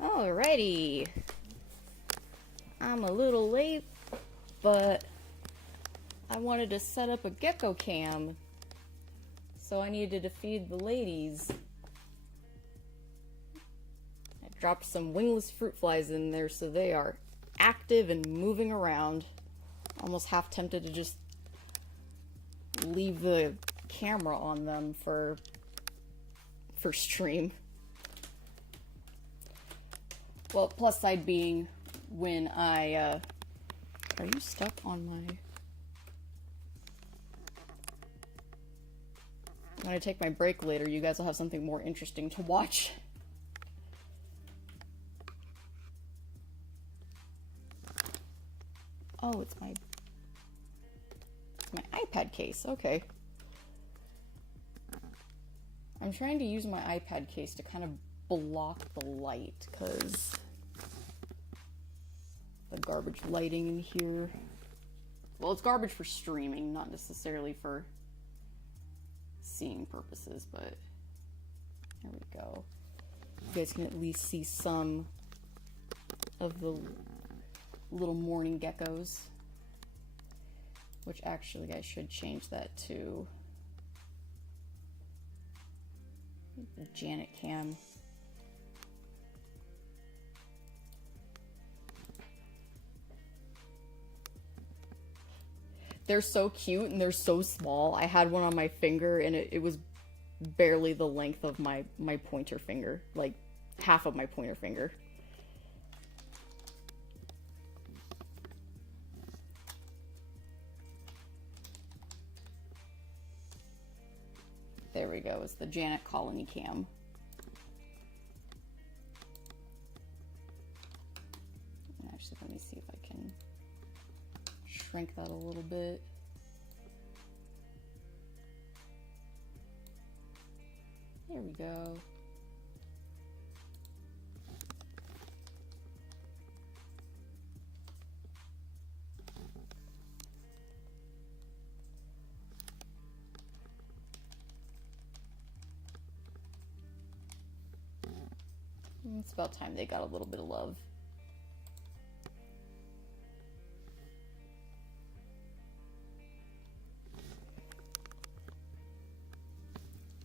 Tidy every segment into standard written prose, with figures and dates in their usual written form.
Alrighty. I'm a little late, but I wanted to set up a gecko cam, so I needed to feed the ladies. I dropped some wingless fruit flies in there so they are active and moving around. Almost half tempted to just leave the camera on them for stream. Well, plus side being when I, are you stuck on my... When I take my break later, you guys will have something more interesting to watch. Oh, it's my iPad case. Okay. I'm trying to use my iPad case to kind of block the light, because the garbage lighting in here. Well, it's garbage for streaming, not necessarily for seeing purposes, but there we go. You guys can at least see some of the little morning geckos, which actually I should change that to the Janet cam. They're so cute and they're so small. I had one on my finger and it was barely the length of my pointer finger, like half of my pointer finger. There we go, it's the Janet Colony cam. Actually, let me see if I can shrink that a little bit. There we go. It's about time they got a little bit of love.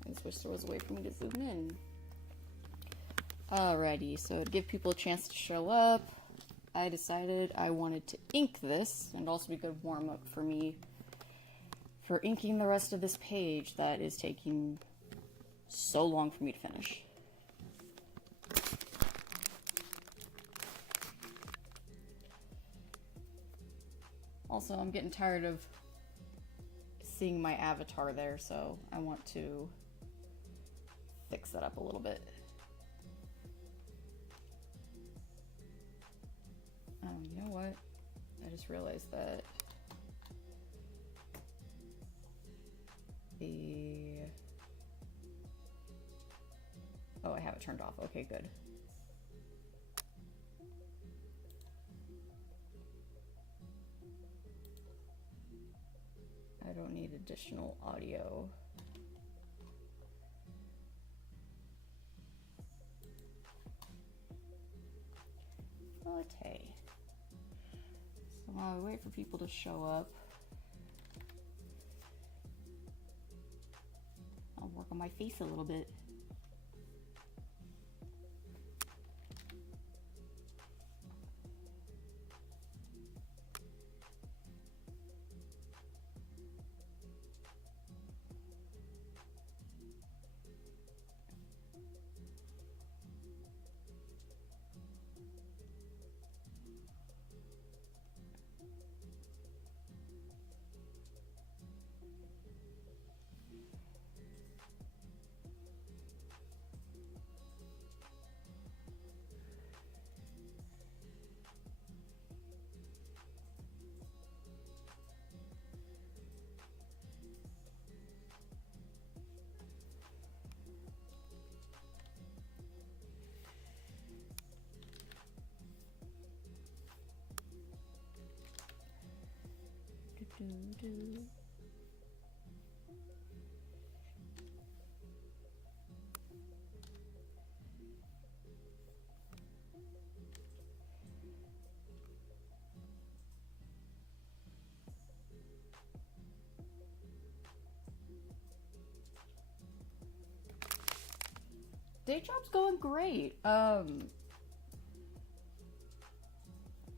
I just wish there was a way for me to zoom in. Alrighty, so to give people a chance to show up, I decided I wanted to ink this, and also be a good warm-up for me for inking the rest of this page that is taking so long for me to finish. Also, I'm getting tired of seeing my avatar there, so I want to fix that up a little bit. You know what? I just realized that oh, I have it turned off. Okay, good. I don't need additional audio. Okay. So while we wait for people to show up, I'll work on my face a little bit. Do. Day job's going great. I'm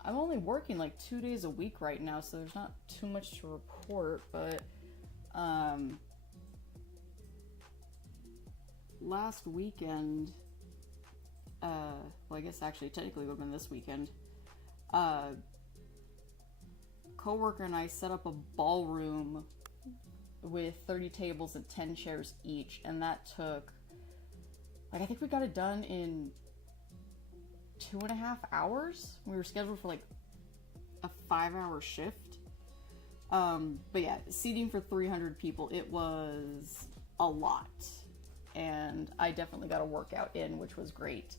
only working like 2 days a week right now, so there's not too much to report, but last weekend, well, I guess actually technically it would have been this weekend, coworker and I set up a ballroom with 30 tables and 10 chairs each, and that took, like, I think we got it done in 2.5 hours. We were scheduled for like a 5-hour shift. But yeah, seating for 300 people, it was a lot. And I definitely got a workout in, which was great.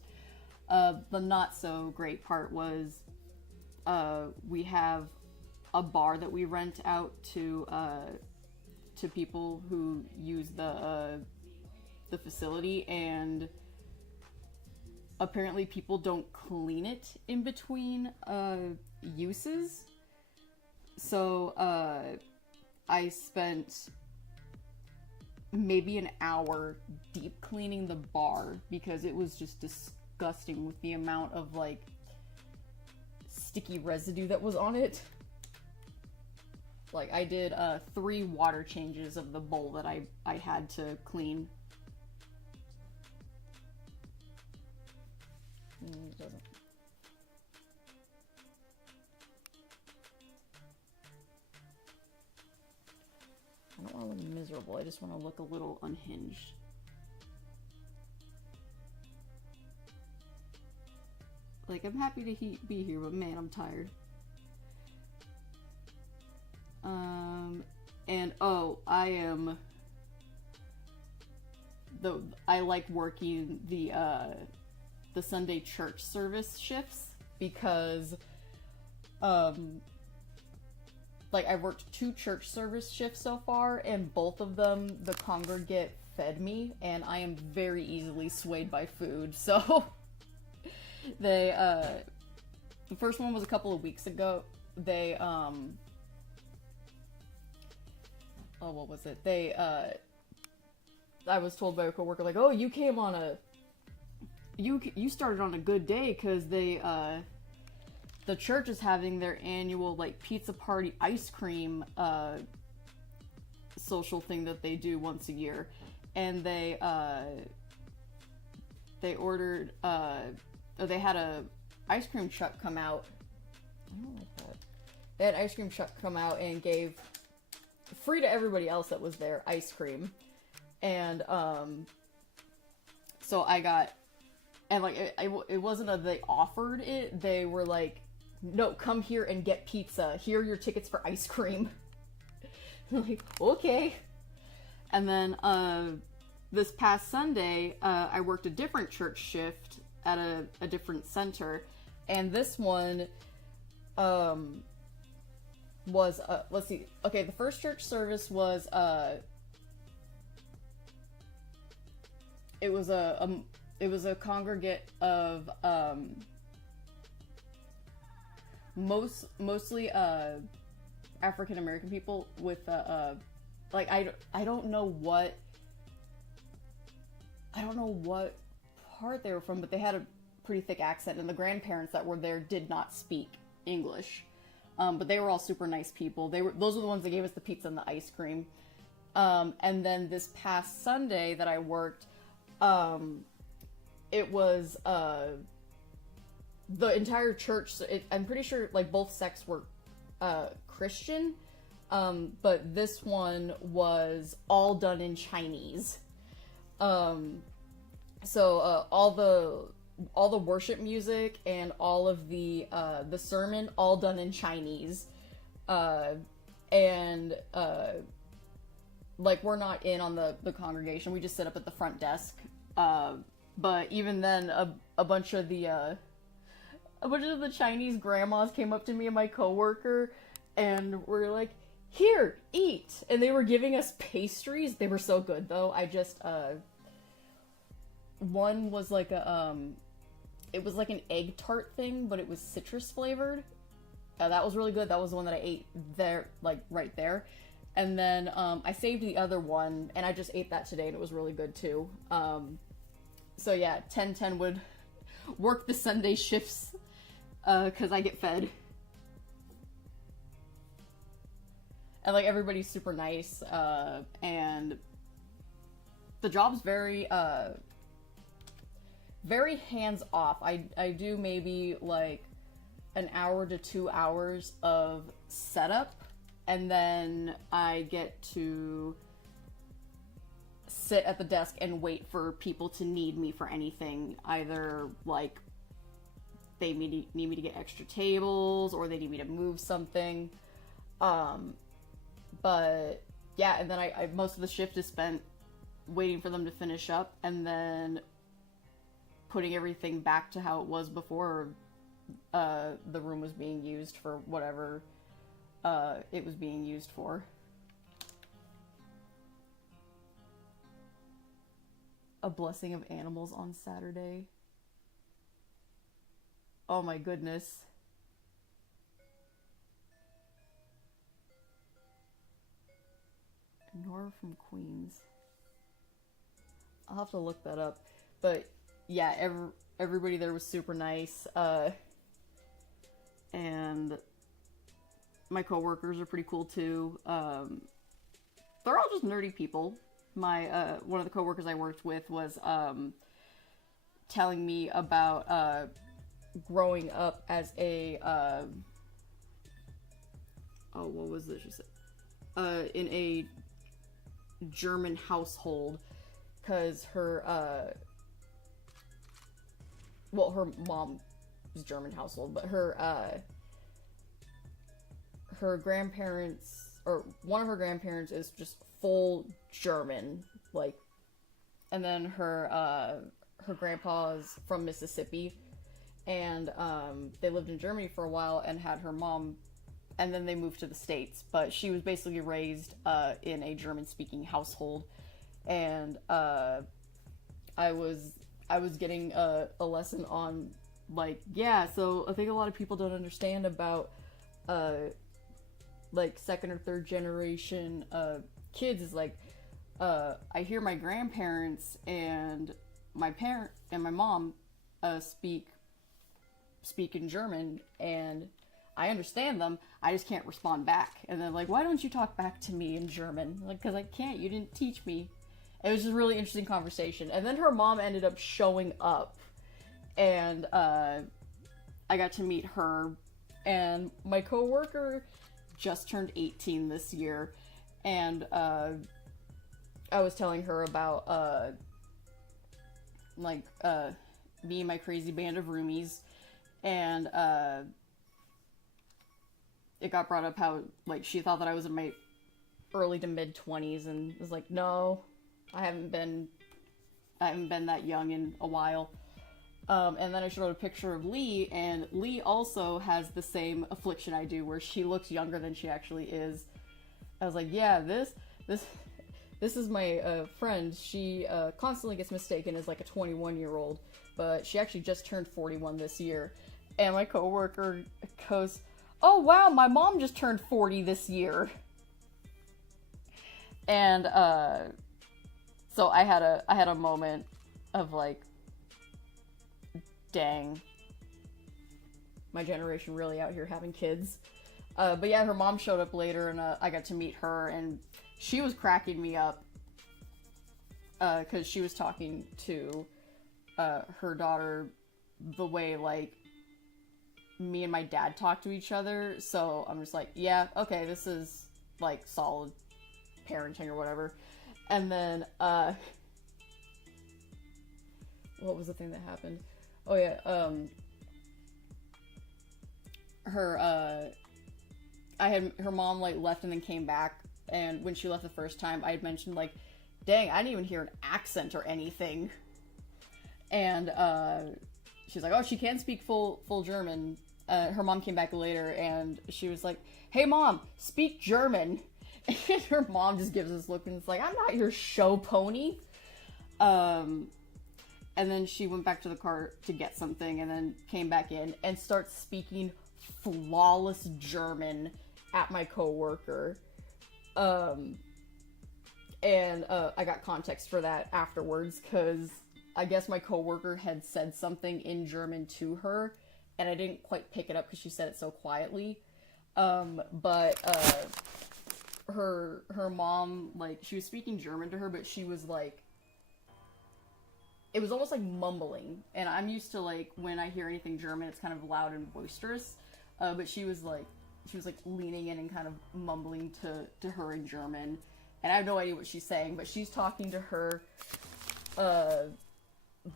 The not so great part was we have a bar that we rent out to people who use the facility, and apparently people don't clean it in between uses. So I spent maybe an hour deep cleaning the bar because it was just disgusting with the amount of like sticky residue that was on it. Like, I did 3 water changes of the bowl that I had to clean. It doesn't. I don't want to look miserable, I just want to look a little unhinged. Like, I'm happy to be here, but man, I'm tired. And oh, I like working the Sunday church service shifts because, like, I've worked 2 church service shifts so far, and both of them, the congregate fed me, and I am very easily swayed by food, so they, the first one was a couple of weeks ago. They, oh, what was it? They, I was told by a coworker, like, oh, you came on you started on a good day, because they, the church is having their annual, like, pizza party ice cream, social thing that they do once a year. And they ordered, they had a ice cream truck come out. I don't like that. They had an ice cream truck come out and gave free to everybody else that was there ice cream. And, so I got, and like, it wasn't that they offered it, they were like, no, come here and get pizza. Here are your tickets for ice cream. Like, okay. And then, this past Sunday, I worked a different church shift at a different center. And this one, was, let's see. Okay, the first church service was, it was a congregate of, mostly African American people with like, I don't know what part they were from, but they had a pretty thick accent, and the grandparents that were there did not speak English, but they were all super nice people. Those were the ones that gave us the pizza and the ice cream. And then this past Sunday that I worked, it was the entire church, I'm pretty sure, like, both sects were Christian, but this one was all done in Chinese. So all the worship music and all of the sermon, all done in Chinese. And like, we're not in on the congregation, we just sit up at the front desk. But even then, a bunch of the Chinese grandmas came up to me and my coworker and were like, here, eat! And they were giving us pastries. They were so good, though. I just, one was like it was like an egg tart thing, but it was citrus flavored. That was really good. That was the one that I ate there, like, right there. And then, I saved the other one, and I just ate that today, and it was really good, too. So yeah, 10-10 would work the Sunday shifts, because I get fed. And, like, everybody's super nice, and the job's very, very hands-off. I do maybe, like, an hour to 2 hours of setup, and then I get to sit at the desk and wait for people to need me for anything. Either, like, they need me to get extra tables, or they need me to move something. But, yeah, and then I most of the shift is spent waiting for them to finish up, and then putting everything back to how it was before the room was being used for whatever it was being used for. A blessing of animals on Saturday. Oh my goodness. Nora from Queens. I'll have to look that up. But yeah, everybody there was super nice. And my coworkers are pretty cool too. They're all just nerdy people. My one of the coworkers I worked with was telling me about growing up as a what was this she said? In a German household, because her her mom was German household, but her grandparents, or one of her grandparents, is just full German, like, and then her grandpa's from Mississippi, and they lived in Germany for a while and had her mom, and then they moved to the States, but she was basically raised in a German-speaking household, and I was getting a lesson on, like, yeah, so I think a lot of people don't understand about like second or third generation kids is like, I hear my grandparents and my parent and my mom speak in German, and I understand them, I just can't respond back. And then, like, why don't you talk back to me in German? Like, because I can't, you didn't teach me. It was just a really interesting conversation. And then her mom ended up showing up, and I got to meet her, and my coworker just turned 18 this year, and I was telling her about me and my crazy band of roomies, and it got brought up how, like, she thought that I was in my early to mid 20s, and was like, no, I haven't been that young in a while. And then I showed a picture of Lee, and Lee also has the same affliction I do, where she looks younger than she actually is. I was like, yeah, this is my friend. She constantly gets mistaken as like a 21-year-old, but she actually just turned 41 this year. And my coworker goes, oh wow, my mom just turned 40 this year. And so I had a moment of like, dang, my generation really out here having kids. But yeah, her mom showed up later, and I got to meet her, and she was cracking me up because she was talking to her daughter the way, like, me and my dad talk to each other. So I'm just like, yeah, okay, this is like solid parenting or whatever. And then what was the thing that happened? Oh yeah, her mom like left and then came back, and when she left the first time, I had mentioned like, dang, I didn't even hear an accent or anything. And she's like, oh, she can speak full German. Her mom came back later, and she was like, hey mom, speak German. And her mom just gives this look, and it's like, I'm not your show pony. And then she went back to the car to get something, and then came back in and starts speaking flawless German at my coworker. And I got context for that afterwards, because I guess my coworker had said something in German to her, and I didn't quite pick it up because she said it so quietly. But her mom, like, she was speaking German to her, but she was like, it was almost like mumbling. And I'm used to, like, when I hear anything German, it's kind of loud and boisterous. But she was like leaning in and kind of mumbling to her in German. And I have no idea what she's saying, but she's talking to her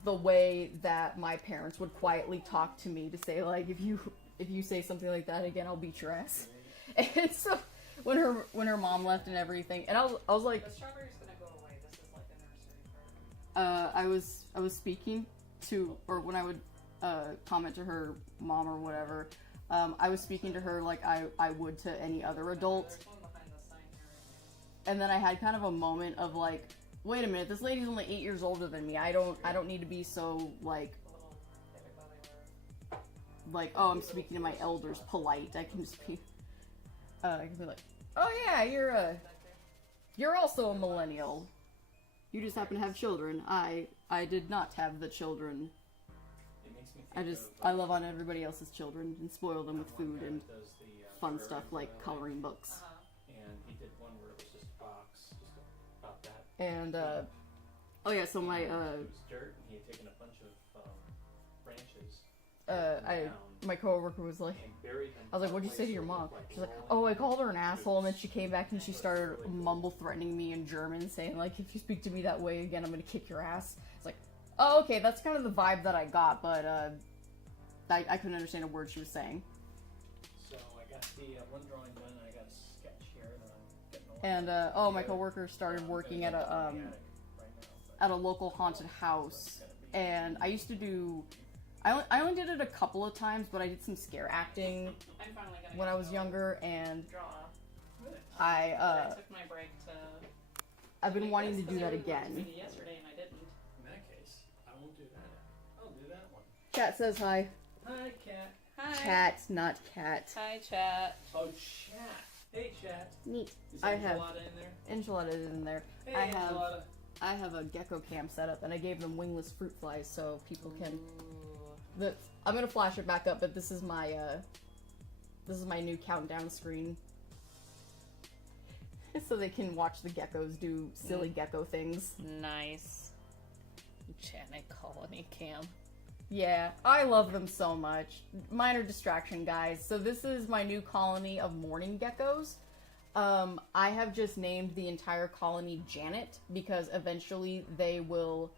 the way that my parents would quietly talk to me, to say, like, if you say something like that again, I'll beat your ass. And so when her mom left and everything, and I was like, the strawberry's gonna go away. This is like a nursery part. I was speaking to, or when I would comment to her mom or whatever, I was speaking to her like I would to any other adult. There's one behind the sign here. And then I had kind of a moment of like, wait a minute, this lady's only 8 years older than me. I don't need to be so like, oh, I'm speaking to my elders polite. I can just be like, oh yeah, you're also a millennial. You just happen to have children. I did not have the children. I love on everybody else's children and spoil them with food and fun stuff like coloring books. And he did one where it was just a box, just about that. And oh yeah, so my It was dirt, and he had taken a bunch of branches. My coworker was like, And buried them. I was like, what'd you say to your mom? She's like, oh, I called her an asshole, and then she came back and she started mumble threatening me in German, saying like, if you speak to me that way again, I'm gonna kick your ass. It's like, oh, okay, that's kind of the vibe that I got, but I couldn't understand a word she was saying. So I got the one drawing done, and I got a sketch here that I'm getting And oh, my coworker started working at a local haunted house, and I used to do. I only did it a couple of times, but I did some scare acting I'm finally gonna when I was younger, and draw. I took my break to. I've been wanting to Because do I that really wanted to again. do it yesterday and I didn't. In that case, I won't do that. I'll do that one. Chat says hi. Hi, cat. Hi. Chat, not cat. Hi, chat. Oh, chat. Hey, chat. Neat. Is I have enchilada in there? enchiladas in there. Hey, I have enchilada. I have a gecko cam set up, and I gave them wingless fruit flies so people can. Ooh. I'm gonna flash it back up, but this is my new countdown screen, so they can watch the geckos do silly gecko things. Nice. Enchanted colony cam. Yeah, I love them so much. Minor distraction, guys. So this is my new colony of morning geckos. I have just named the entire colony Janet because eventually they will.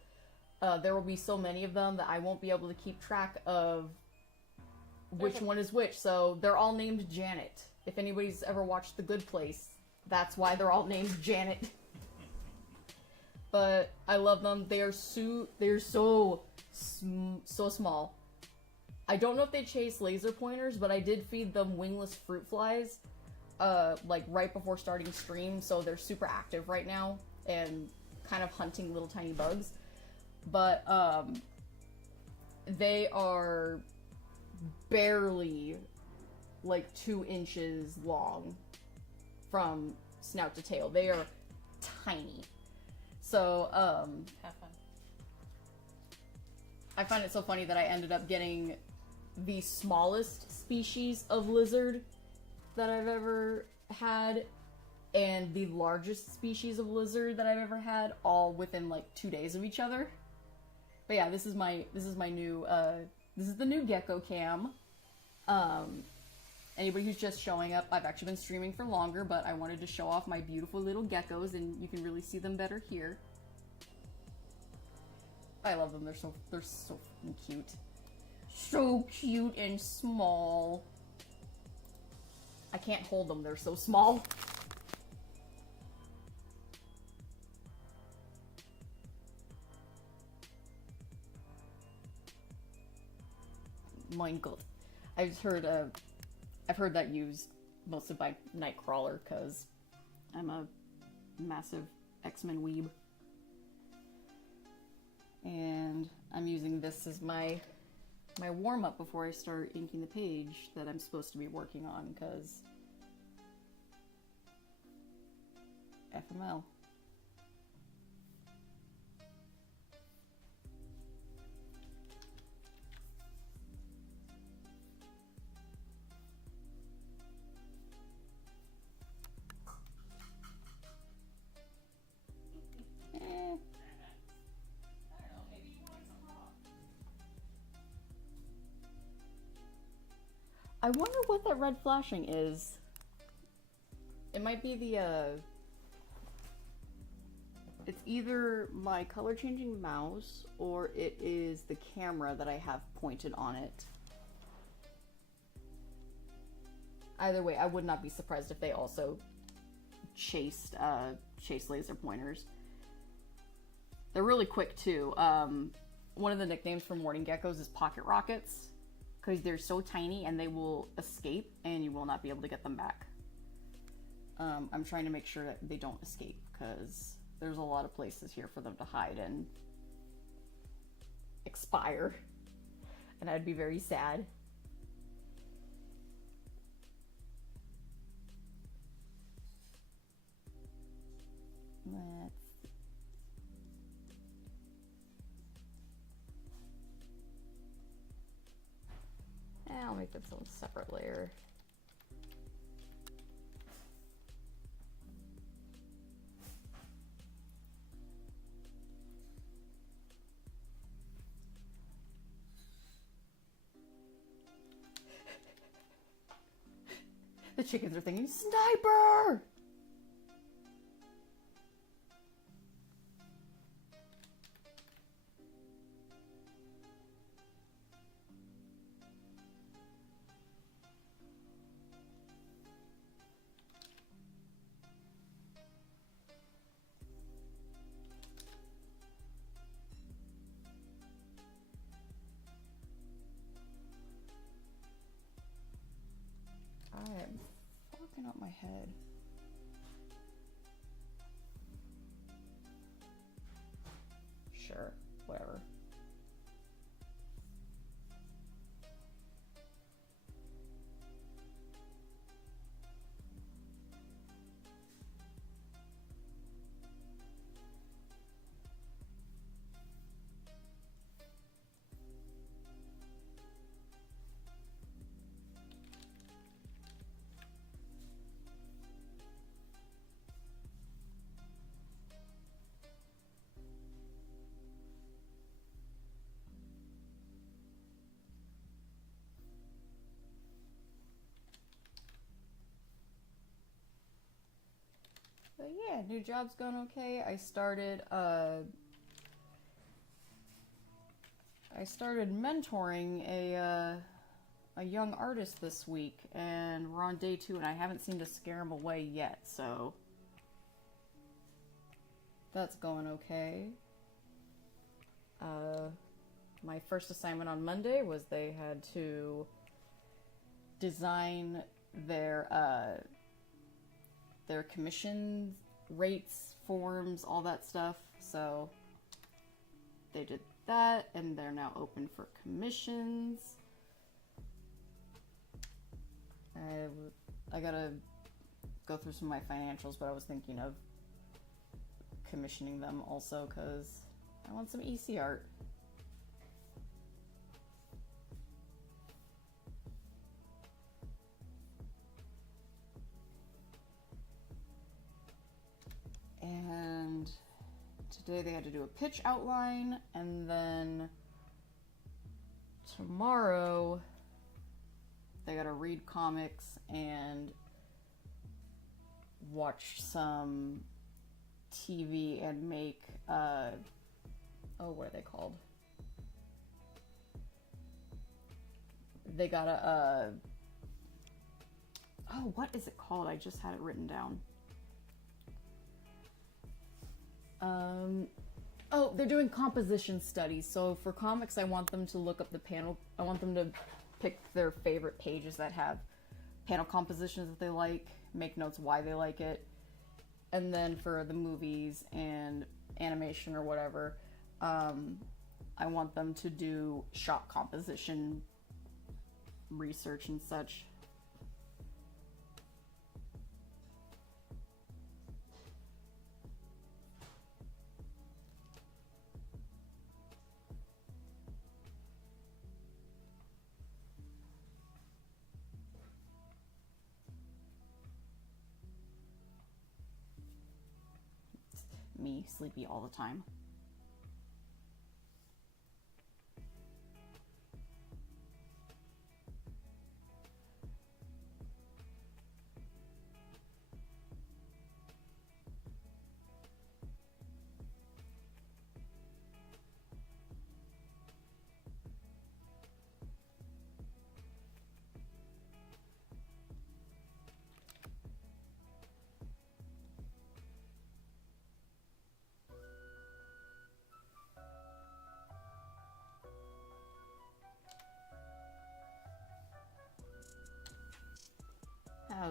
There will be so many of them that I won't be able to keep track of which one is which. So they're all named Janet. If anybody's ever watched The Good Place, that's why they're all named Janet. But I love them. They're so small. I don't know if they chase laser pointers, but I did feed them wingless fruit flies, like right before starting stream. So they're super active right now and kind of hunting little tiny bugs. But they are barely like 2 inches long from snout to tail. They are tiny. So Have fun. I find it so funny that I ended up getting the smallest species of lizard that I've ever had and the largest species of lizard that I've ever had, all within like 2 days of each other. But yeah, this is my new this is the new gecko cam. Anybody who's just showing up, I've actually been streaming for longer, but I wanted to show off my beautiful little geckos, and you can really see them better here. I love them. They're so freaking cute. So cute and small. I can't hold them. They're so small. My God. I've heard that used mostly by Nightcrawler because I'm a massive X-Men weeb. And I'm using this as my warm-up before I start inking the page that I'm supposed to be working on, because FML. I wonder what that red flashing is. It might be the, it's either my color changing mouse or it is the camera that I have pointed on it. Either way, I would not be surprised if they also chase laser pointers. They're really quick too. One of the nicknames for morning geckos is pocket rockets, because they're so tiny and they will escape and you will not be able to get them back. I'm trying to make sure that they don't escape, because there's a lot of places here for them to hide and expire, and I'd be very sad. Let's see. I'll make this a separate layer. The chickens are thinking, sniper! I am fucking up my head. Sure, whatever. But yeah, new job's going okay. I started mentoring a young artist this week, and we're on day 2, and I haven't seemed to scare him away yet, so that's going okay. My first assignment on Monday was they had to design their commission rates, forms, all that stuff. So they did that, and they're now open for commissions. I gotta go through some of my financials, but I was thinking of commissioning them also because I want some EC art. And today they had to do a pitch outline, and then tomorrow they gotta read comics and watch some TV and make, what are they called? They gotta, what is it called? I just had it written down. They're doing composition studies. So for comics, I want them to look up the panel. I want them to pick their favorite pages that have panel compositions that they like, make notes why they like it. And then for the movies and animation or whatever, I want them to do shot composition research and such. Me, sleepy all the time.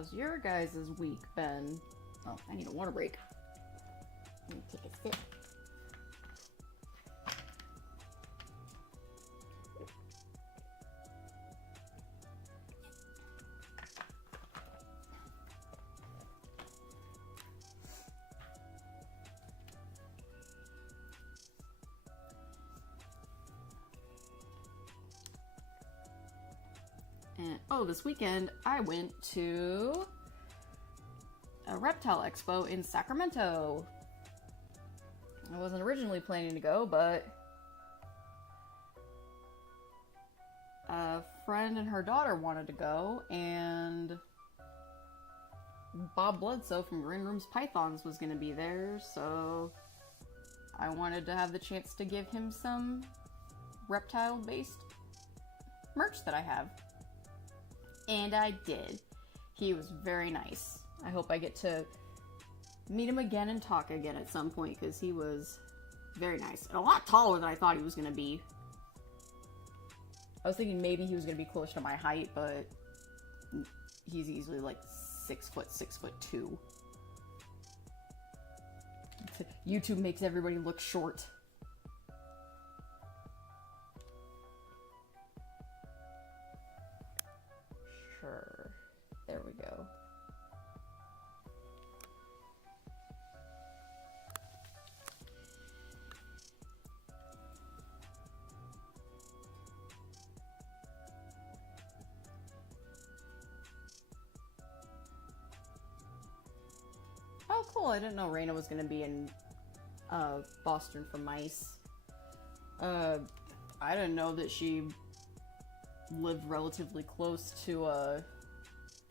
How's your guys' week been? Oh, I need a water break. Let me take a sip. And, oh, this weekend I went to a reptile expo in Sacramento. I wasn't originally planning to go, but a friend and her daughter wanted to go, and Bob Bledsoe from Green Room's Pythons was going to be there, so I wanted to have the chance to give him some reptile-based merch that I have. And I did. He was very nice. I hope I get to meet him again and talk again at some point, because he was very nice. And a lot taller than I thought he was going to be. I was thinking maybe he was going to be closer to my height, but he's easily like 6 foot, 6'2". YouTube makes everybody look short. Sure. There we go. Oh, cool. I didn't know Raina was going to be in Boston for mice. I didn't know that she lived relatively close to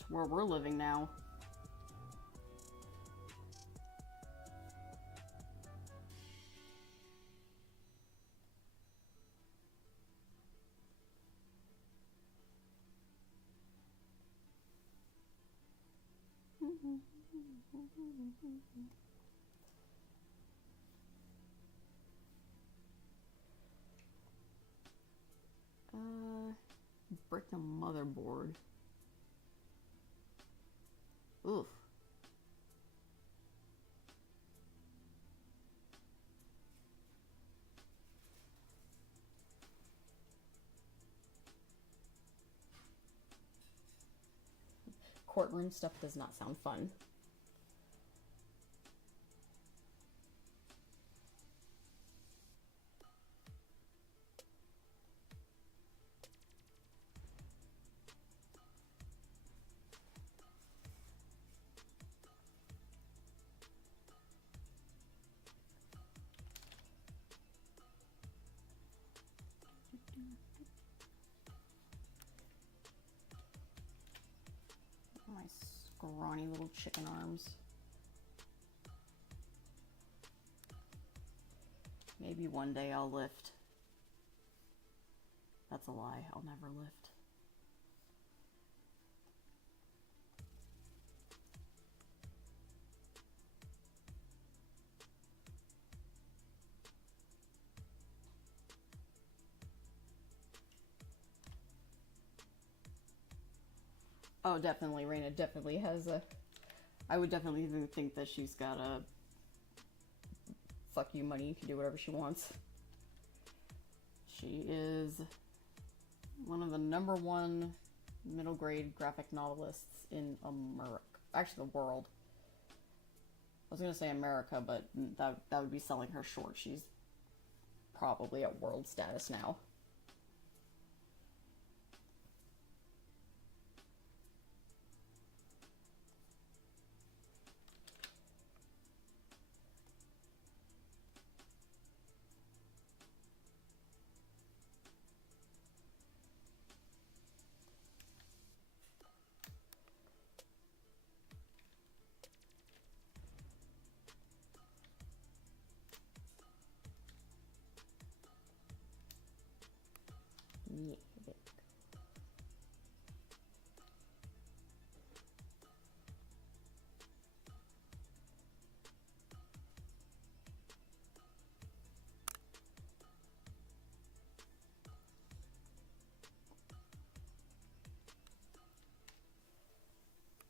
where we're living now. Break the motherboard. Oof. Courtroom stuff does not sound fun. My scrawny little chicken arms. Maybe one day I'll lift. That's a lie. I'll never lift. Oh, definitely. Raina definitely has a... I would definitely even think that she's got a... Fuck you money, you can do whatever she wants. She is one of the #1 middle grade graphic novelists in America. Actually, the world. I was gonna say America, but that would be selling her short. She's probably at world status now. Yeah, there we go.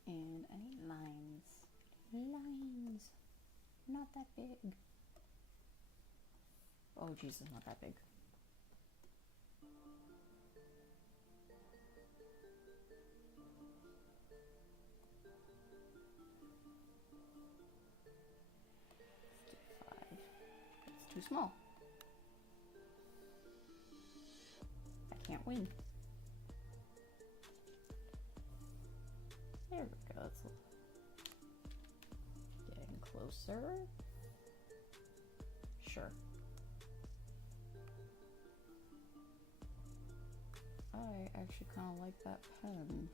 And that big. Oh, Jesus, not that big. It's too small. I can't win. There we go. It's getting closer. Sure. I actually kind of like that pen.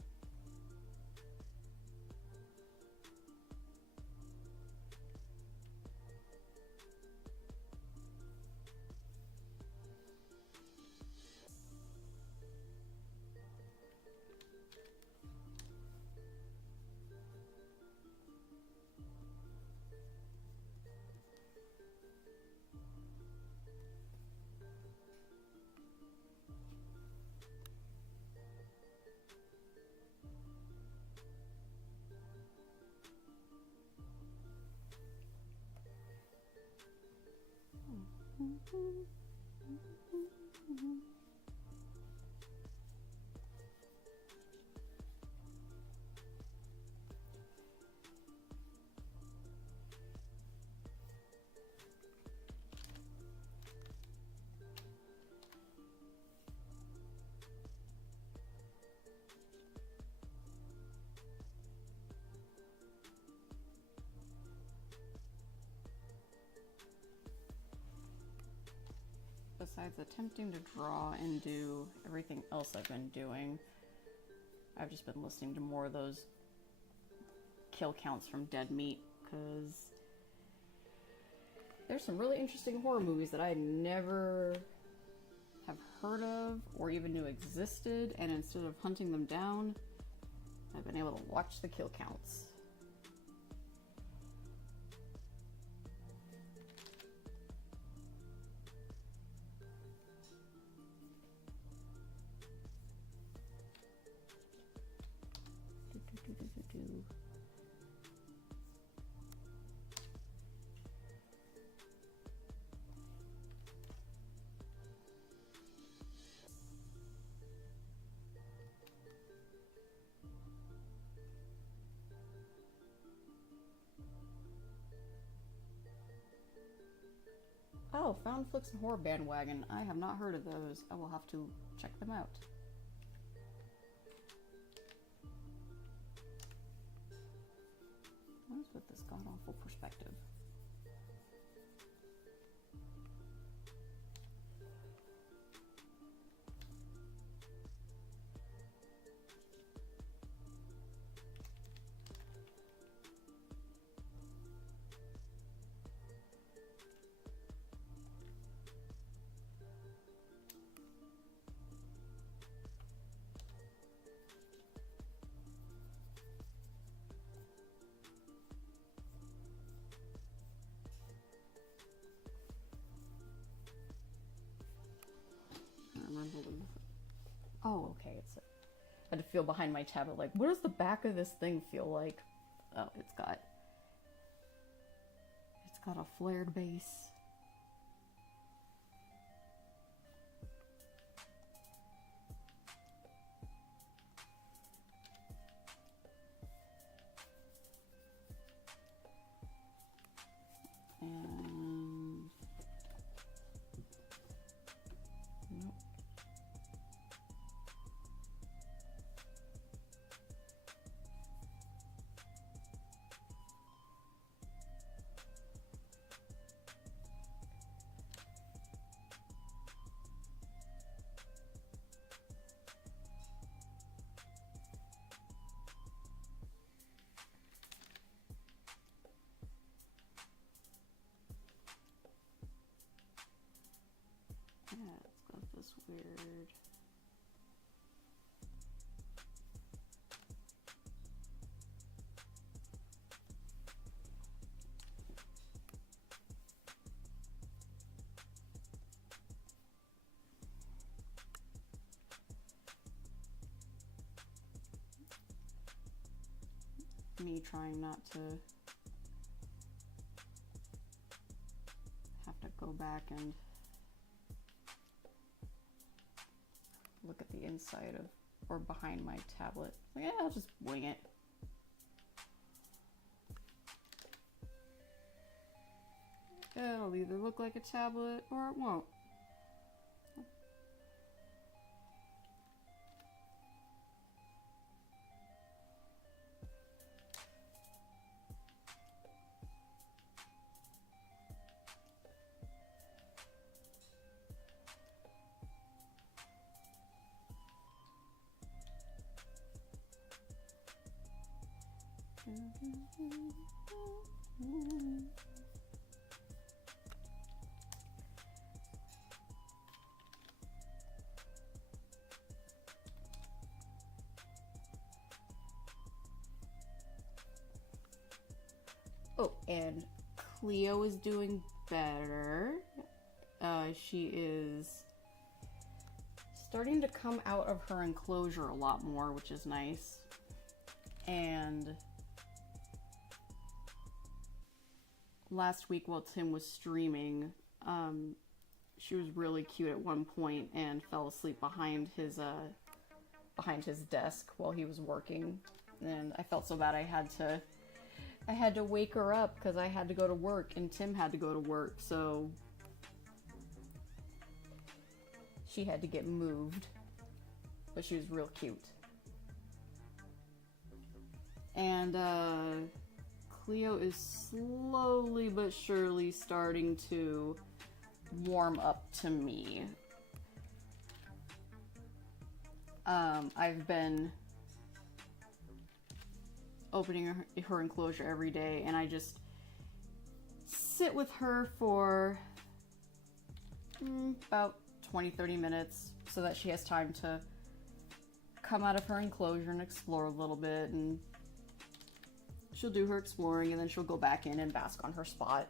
Besides attempting to draw and do everything else I've been doing, I've just been listening to more of those kill counts from Dead Meat, because there's some really interesting horror movies that I never have heard of or even knew existed, and instead of hunting them down, I've been able to watch the kill counts. Oh, Found Flicks and Horror Bandwagon. I have not heard of those. I will have to check them out. What is with this god-awful perspective? Oh, okay. I had to feel behind my tablet, like, what does the back of this thing feel like? Oh, it's got a flared base. And nope. Yeah, it's got this weird. Me trying not to back and look at the inside of, or behind my tablet. Yeah, I'll just wing it. It'll either look like a tablet or it won't. Oh, and Cleo is doing better. She is starting to come out of her enclosure a lot more, which is nice. And last week while Tim was streaming, she was really cute at one point and fell asleep behind his desk while he was working. And I felt so bad I had to wake her up because I had to go to work and Tim had to go to work, so she had to get moved. But she was real cute. And Cleo is slowly but surely starting to warm up to me. I've been opening her enclosure every day, and I just sit with her for about 20-30 minutes so that she has time to come out of her enclosure and explore a little bit, and she'll do her exploring and then she'll go back in and bask on her spot.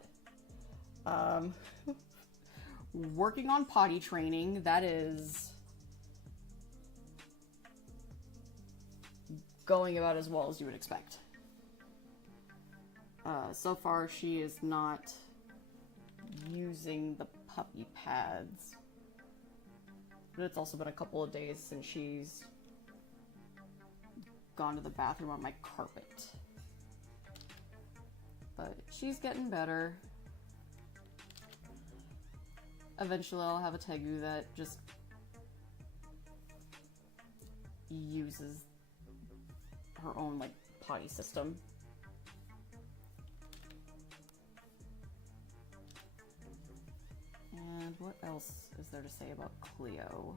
Working on potty training, that is going about as well as you would expect. So far, she is not using the puppy pads. But it's also been a couple of days since she's gone to the bathroom on my carpet. But she's getting better. Eventually I'll have a Tegu that just uses her own, like, potty system. And what else is there to say about Cleo?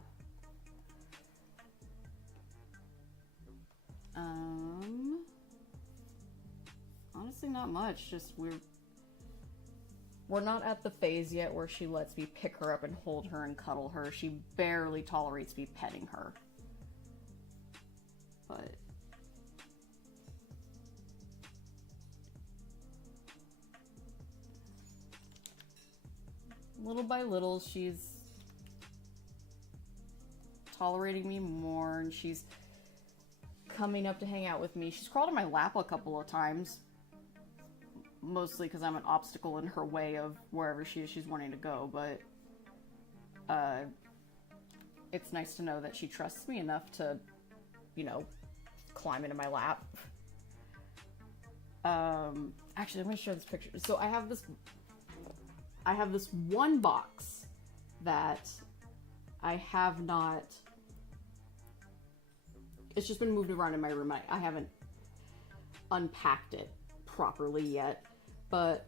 Honestly, not much. Just we're not at the phase yet where she lets me pick her up and hold her and cuddle her. She barely tolerates me petting her. But little by little, she's tolerating me more, and she's coming up to hang out with me. She's crawled in my lap a couple of times, mostly because I'm an obstacle in her way of wherever she's wanting to go, but it's nice to know that she trusts me enough to, you know, climb into my lap. Actually, I'm going to show this picture. So I have this one box that I have not, it's just been moved around in my room. I haven't unpacked it properly yet, but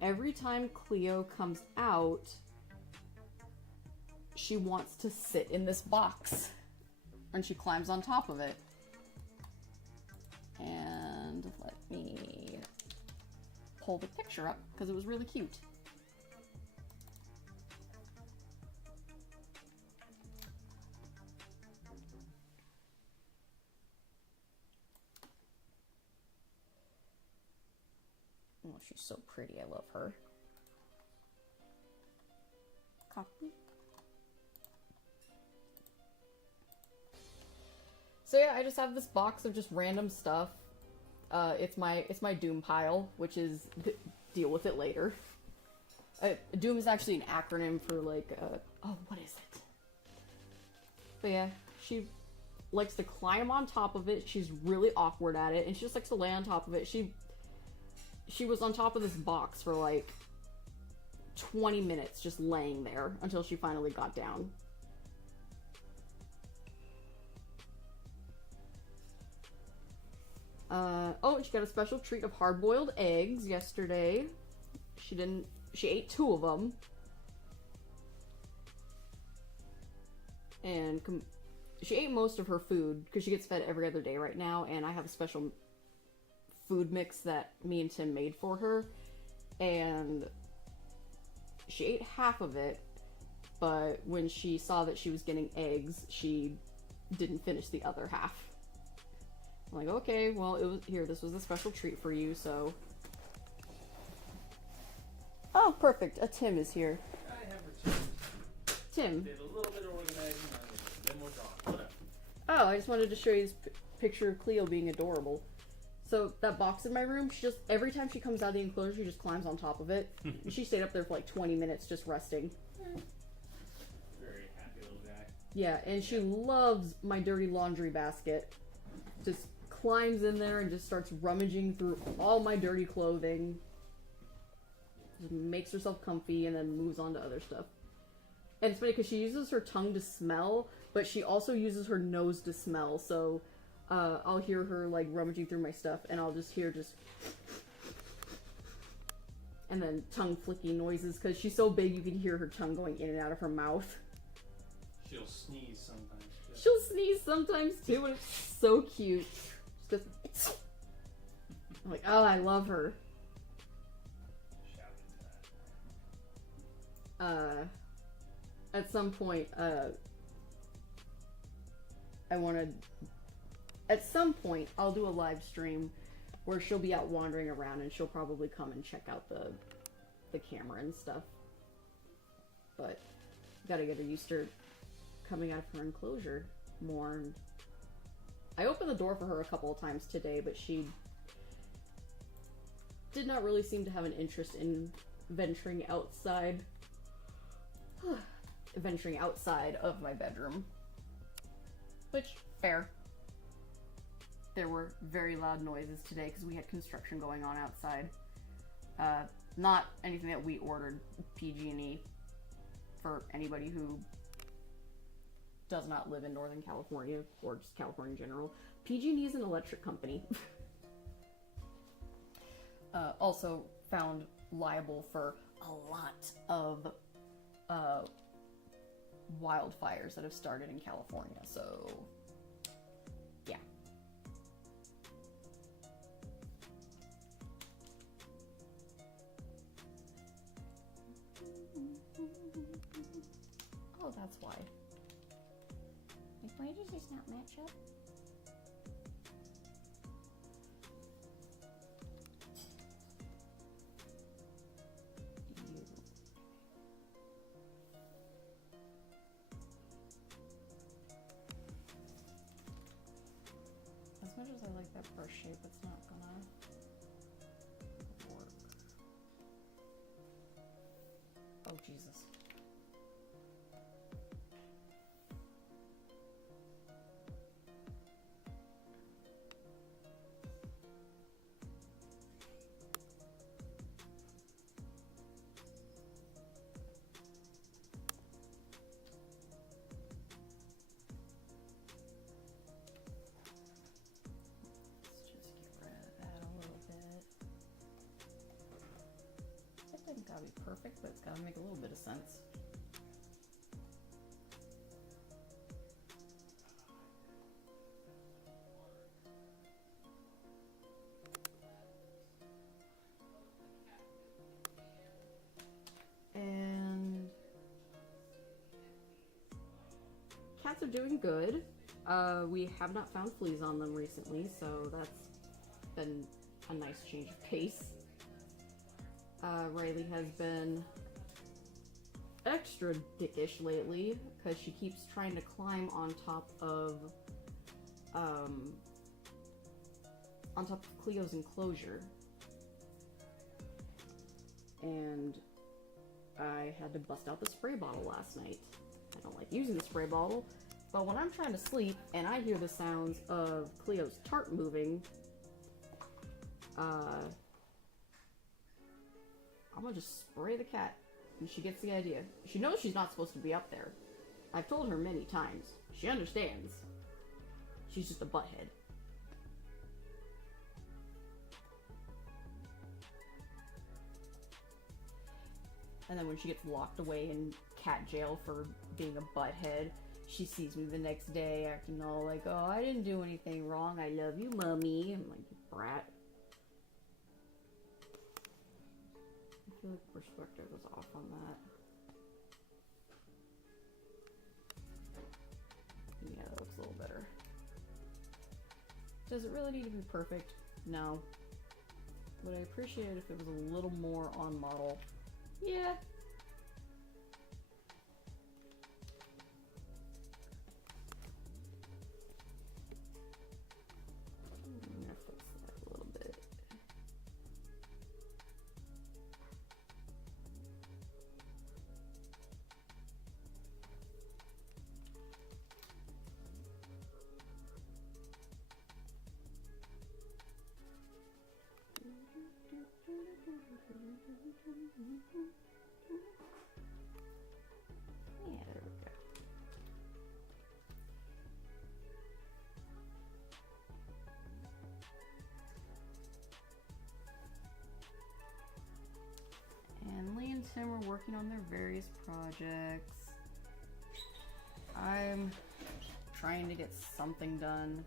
every time Cleo comes out, she wants to sit in this box and she climbs on top of it. And let me pull the picture up because it was really cute. Oh, she's so pretty. I love her. Copy. So yeah, I just have this box of just random stuff. It's my doom pile, which is deal with it later. Doom is actually an acronym for like, oh, what is it? But yeah, she likes to climb on top of it. She's really awkward at it, and she just likes to lay on top of it. She was on top of this box for like 20 minutes just laying there until she finally got down. Oh, and she got a special treat of hard-boiled eggs yesterday. She ate 2 of them. And she ate most of her food because she gets fed every other day right now, and I have a special food mix that me and Tim made for her, and she ate half of it, but when she saw that she was getting eggs, she didn't finish the other half. I'm like, okay, well, this was a special treat for you, so... Oh, perfect, a Tim is here. I have returned. Tim. Did a little bit of organizing, then we're gone. Whatever. Oh, I just wanted to show you this picture of Cleo being adorable. So, that box in my room, every time she comes out of the enclosure, she just climbs on top of it. And she stayed up there for like 20 minutes just resting. Very happy little guy. Yeah, and she loves my dirty laundry basket. Just climbs in there and just starts rummaging through all my dirty clothing. Just makes herself comfy and then moves on to other stuff. And it's funny because she uses her tongue to smell, but she also uses her nose to smell, so... I'll hear her like rummaging through my stuff, and I'll just hear and then tongue flicking noises because she's so big you can hear her tongue going in and out of her mouth. She'll sneeze sometimes too. She'll sneeze sometimes too, and it's so cute. Just I'm like, oh, I love her. At some point, At some point, I'll do a live stream where she'll be out wandering around and she'll probably come and check out the camera and stuff. But gotta get her used to coming out of her enclosure more. And I opened the door for her a couple of times today, but she did not really seem to have an interest in venturing outside. Venturing outside of my bedroom. Which, fair. There were very loud noises today because we had construction going on outside. Not anything that we ordered, PG&E, for anybody who does not live in Northern California, or just California in general. PG&E is an electric company. Also found liable for a lot of wildfires that have started in California, so yeah. Oh, that's why. Like, why does this not match up? As much as I like that brush shape, it's not gonna work. Oh, Jesus. Gotta be perfect, but it's gotta make a little bit of sense. And cats are doing good. We have not found fleas on them recently, so that's been a nice change of pace. Riley has been extra dickish lately because she keeps trying to climb on top of Cleo's enclosure, and I had to bust out the spray bottle last night. I don't like using the spray bottle, but when I'm trying to sleep and I hear the sounds of Cleo's tart moving, I'm gonna just spray the cat, and she gets the idea. She knows she's not supposed to be up there. I've told her many times. She understands. She's just a butthead. And then when she gets locked away in cat jail for being a butthead, she sees me the next day acting all like, oh, I didn't do anything wrong. I love you, mommy. I'm like, you brat. I feel like perspective was off on that. Yeah, that looks a little better. Does it really need to be perfect? No. Would I appreciate it if it was a little more on model? Yeah. I'm gonna fix that a little bit. Yeah, there we go. And Lee and Tim are working on their various projects. I'm trying to get something done.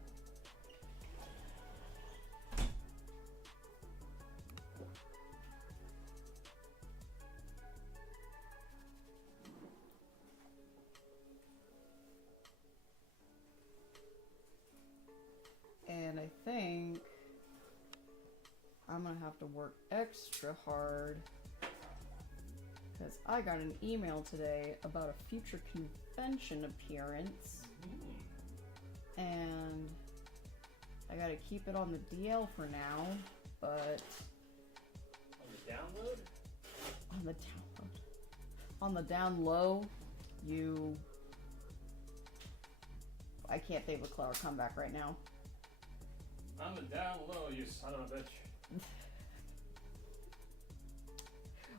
And I think I'm gonna have to work extra hard because I got an email today about a future convention appearance, and I gotta keep it on the DL for now, but On the download? on the download, on the down low, I can't think of a clever comeback right now. On the down low, you son of a bitch.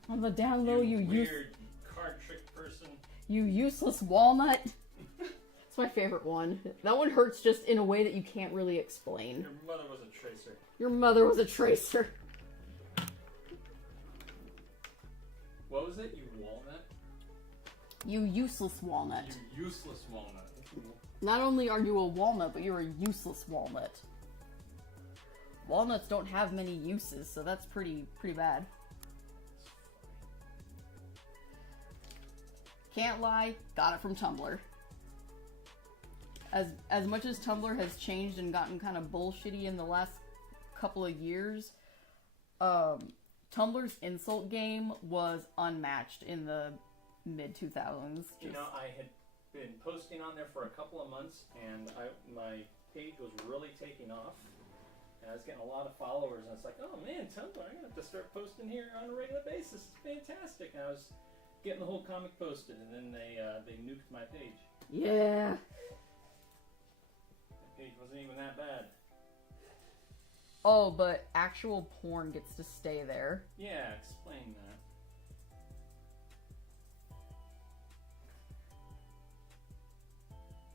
On the down low, you weird card trick person. You useless walnut. It's my favorite one. That one hurts just in a way that you can't really explain. Your mother was a tracer. Your mother was a tracer. What was it? You walnut? You useless walnut. You useless walnut. Not only are you a walnut, but you're a useless walnut. Walnuts don't have many uses, so that's pretty bad. Can't lie, got it from Tumblr. As much as Tumblr has changed and gotten kind of bullshitty in the last couple of years, Tumblr's insult game was unmatched in the mid-2000s. You know, I had been posting on there for a couple of months, and my page was really taking off. And I was getting a lot of followers, and I was like, oh man, Tumblr, I'm going to have to start posting here on a regular basis. It's fantastic. And I was getting the whole comic posted, and then they nuked my page. Yeah. My page wasn't even that bad. Oh, but actual porn gets to stay there. Yeah, explain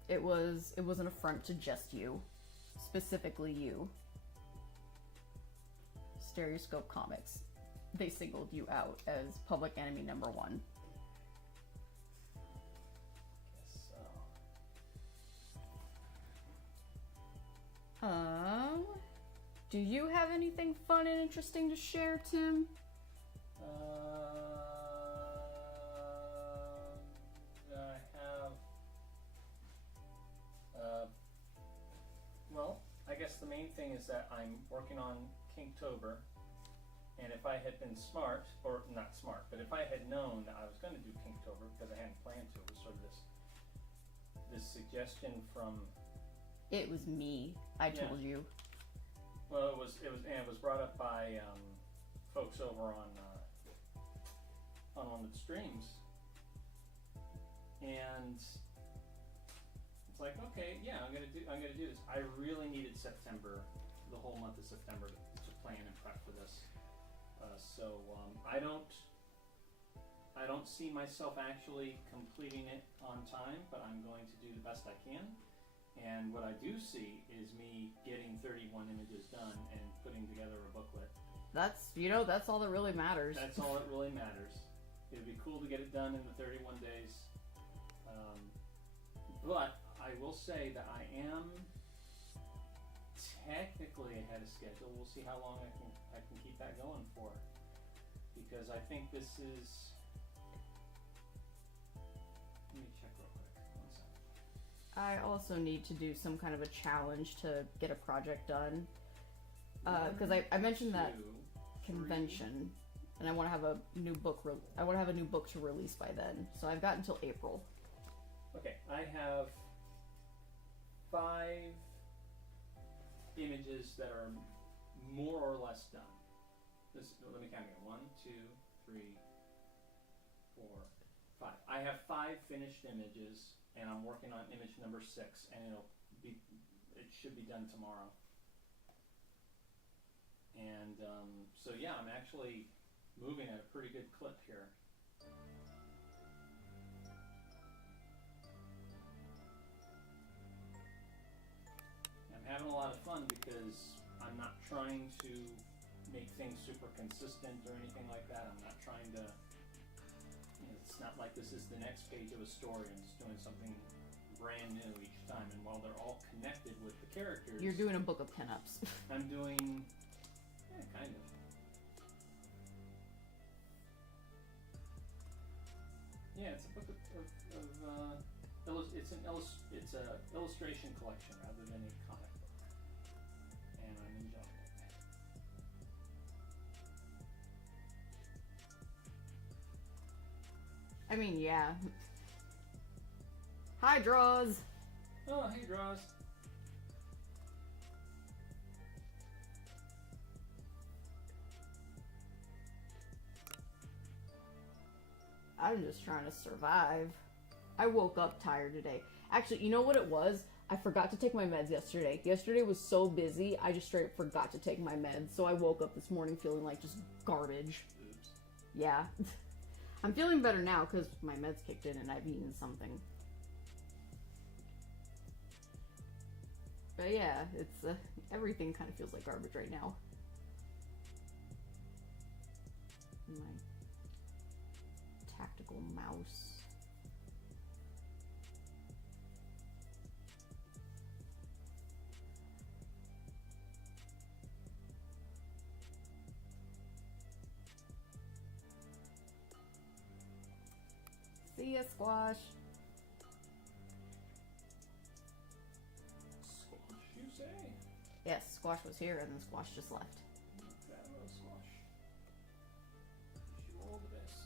that. It was an affront to just you. Specifically you. Stereoscope Comics. They singled you out as public enemy number 1. Guess so. Do you have anything fun and interesting to share, Tim? I have. Well, I guess the main thing is that I'm working on Kinktober, and if I had been smart, or not smart, but if I had known that I was going to do Kinktober because I hadn't planned to, it was sort of this suggestion from. It was me. I told you. Well, it was brought up by folks over on on one of the streams, and it's like, okay, yeah, I'm gonna do this. I really needed September, the whole month of September, to plan and prep for this. I don't see myself actually completing it on time, but I'm going to do the best I can. And what I do see is me getting 31 images done and putting together a booklet. That's all that really matters. That's all that really matters. It would be cool to get it done in the 31 days. But I will say that I am technically ahead of schedule. We'll see how long I can keep that going for. Because I think this is... Let me check real quick. 1 second. I also need to do some kind of a challenge to get a project done. Because I mentioned that convention, and I want to have a new book. I want to have a new book to release by then. So I've got until April. Okay, I have 5 images that are more or less done. Let me count again. 1, 2, 3, 4, 5. I have 5 finished images, and I'm working on image number 6, and it should be done tomorrow. And so yeah, I'm actually moving at a pretty good clip here. I'm having a lot of fun because I'm not trying to make things super consistent or anything like that. I'm not trying to, it's not like this is the next page of a story. I'm just doing something brand new each time. And while they're all connected with the characters... You're doing a book of pinups. I'm doing... Yeah, kind of. Yeah, it's a book it's an illustration collection rather than a comic book, and I'm enjoying it. I mean, yeah. Hi, Draws. Oh, hey, Draws. I'm just trying to survive. I woke up tired today. Actually, you know what it was? I forgot to take my meds yesterday. Yesterday was so busy, I just straight forgot to take my meds. So I woke up this morning feeling like just garbage. Oops. Yeah. I'm feeling better now because my meds kicked in and I've eaten something. But yeah, it's everything kind of feels like garbage right now. My tactical mouse. See ya, Squash. Squash, you say? Yes, Squash was here and then Squash just left. That little Squash. Wish you all the best.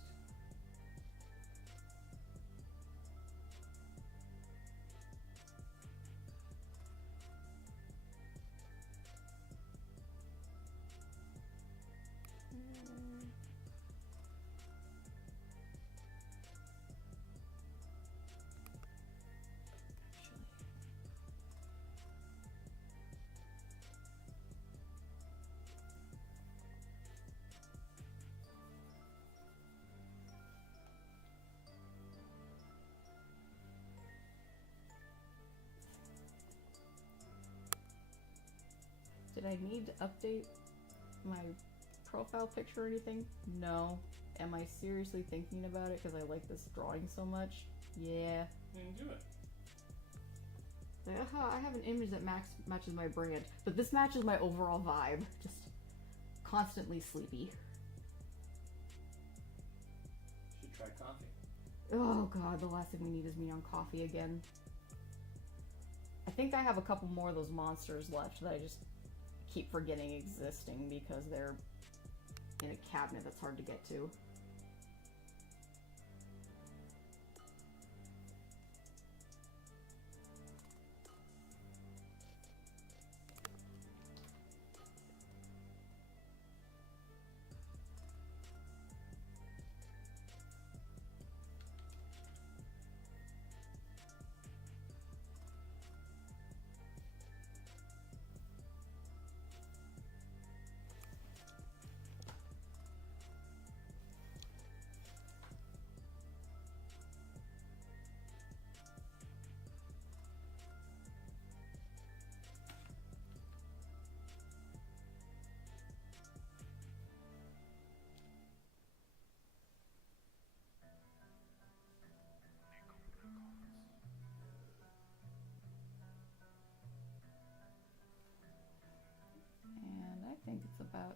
Did I need to update my profile picture or anything? No. Am I seriously thinking about it because I like this drawing so much? Yeah. Then do it. Like, I have an image that matches my brand, but this matches my overall vibe. Just constantly sleepy. Should try coffee. Oh god, the last thing we need is me on coffee again. I think I have a couple more of those monsters left that I just keep forgetting existing because they're in a cabinet that's hard to get to.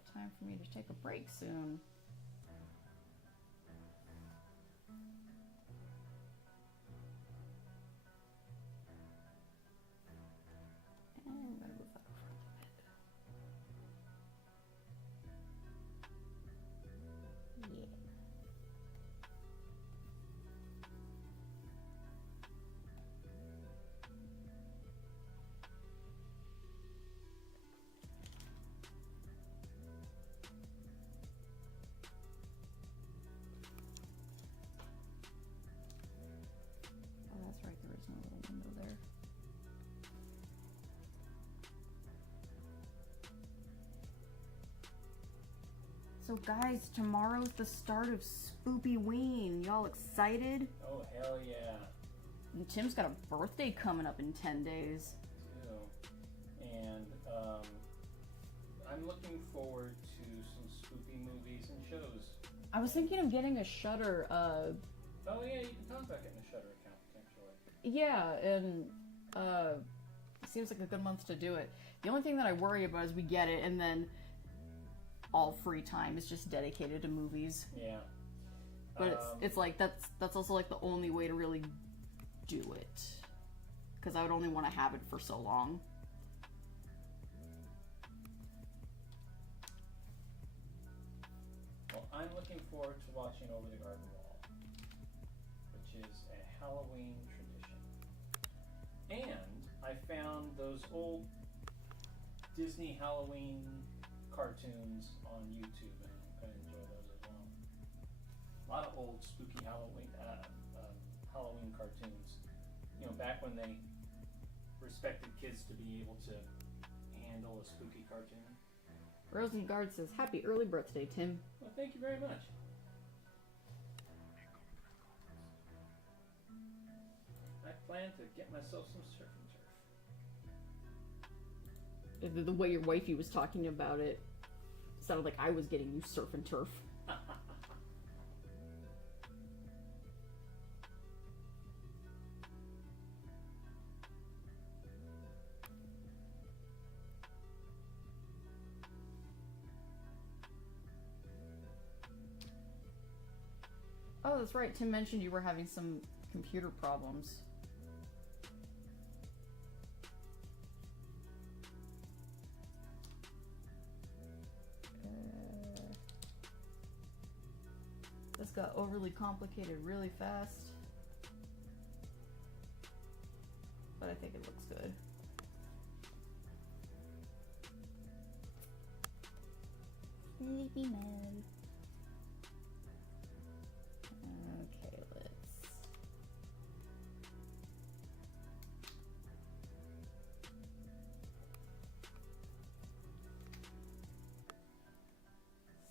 about time for me to take a break soon. And I'm gonna move that over a little bit. Yeah. Oh, that's right, there is no little window there. So guys, tomorrow's the start of Spoopy-ween. Y'all excited? Oh, hell yeah. And Tim's got a birthday coming up in 10 days. Too. And I'm looking forward to some spooky movies and shows. I was thinking of getting a Shudder, Oh yeah, you can talk about getting a Shudder account, actually. yeah, and, seems like a good month to do it. The only thing that I worry about is we get it, and then all free time is just dedicated to movies. Yeah. But it's like, that's also like the only way to really do it. Because I would only want to have it for so long. Well, I'm looking forward to watching Over the Garden Wall, which is a Halloween tradition. And I found those old Disney Halloween cartoons on YouTube, and I'm going to enjoy those as well. A lot of old spooky Halloween Halloween cartoons. You know, back when they respected kids to be able to handle a spooky cartoon. Rosengard says, happy early birthday, Tim. Well, thank you very much. I plan to get myself some surf and turf. The way your wifey was talking about it sounded like I was getting you surf and turf. Oh, that's right. Tim mentioned you were having some computer problems. This got overly complicated really fast. But I think it looks good. Sleepy man. Okay, let's...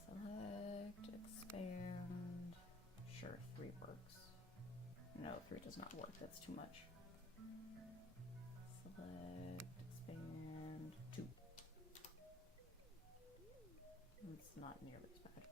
select, expand. Sure, 3 works. No, 3 does not work. That's too much. Select, expand, 2. It's not nearly as bad.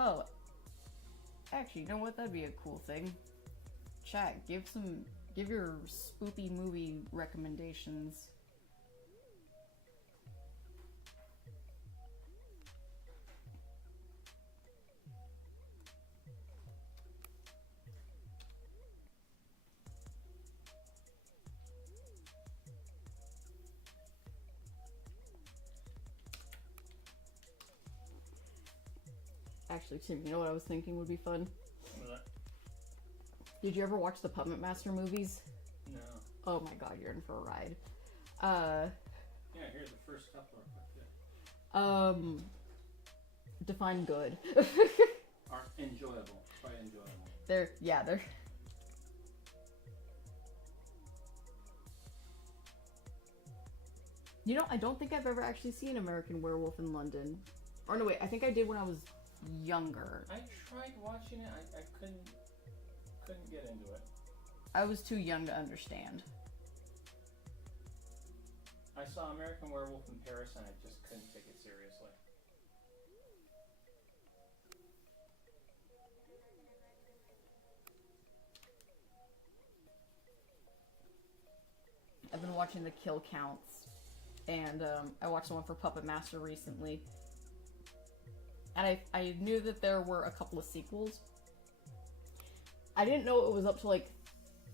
Oh, actually, you know what? That'd be a cool thing. Chat, give your spoopy movie recommendations. Actually, Tim, you know what I was thinking would be fun? What was that? Did you ever watch the Puppet Master movies? No. Oh my god, you're in for a ride. Yeah, here's the first couple are quite good. Define good. Are enjoyable. Quite enjoyable. they're You know, I don't think I've ever actually seen American Werewolf in London. Or no, wait, I think I did when I was younger. I tried watching it. I couldn't get into it. I was too young to understand. I saw American Werewolf in Paris and I just couldn't take it seriously. I've been watching the kill counts, and I watched the one for Puppet Master recently. And I knew that there were a couple of sequels. I didn't know it was up to like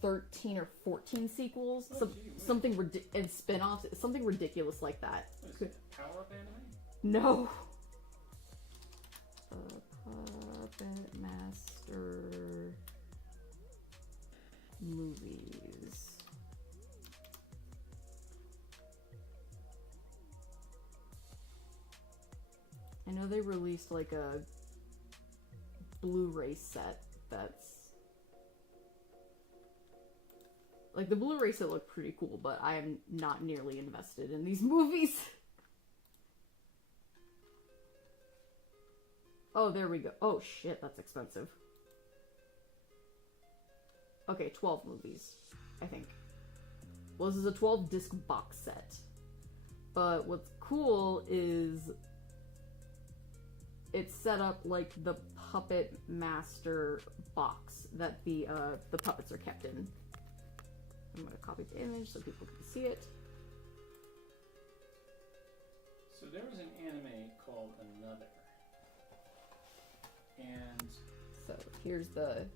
13 or 14 sequels. Something and spin-offs, something ridiculous like that. What is it, Power Up anime? No. Puppet Master movies. I know they released like a Blu-ray set that's like the Blu-ray set looked pretty cool, but I am not nearly invested in these movies. Oh, there we go. Oh shit, that's expensive. Okay, 12 movies, I think. Well, this is a 12 disc box set. But what's cool is it's set up like the Puppet Master box that the puppets are kept in. I'm gonna copy the image so people can see it. So there was an anime called Another. And So here's the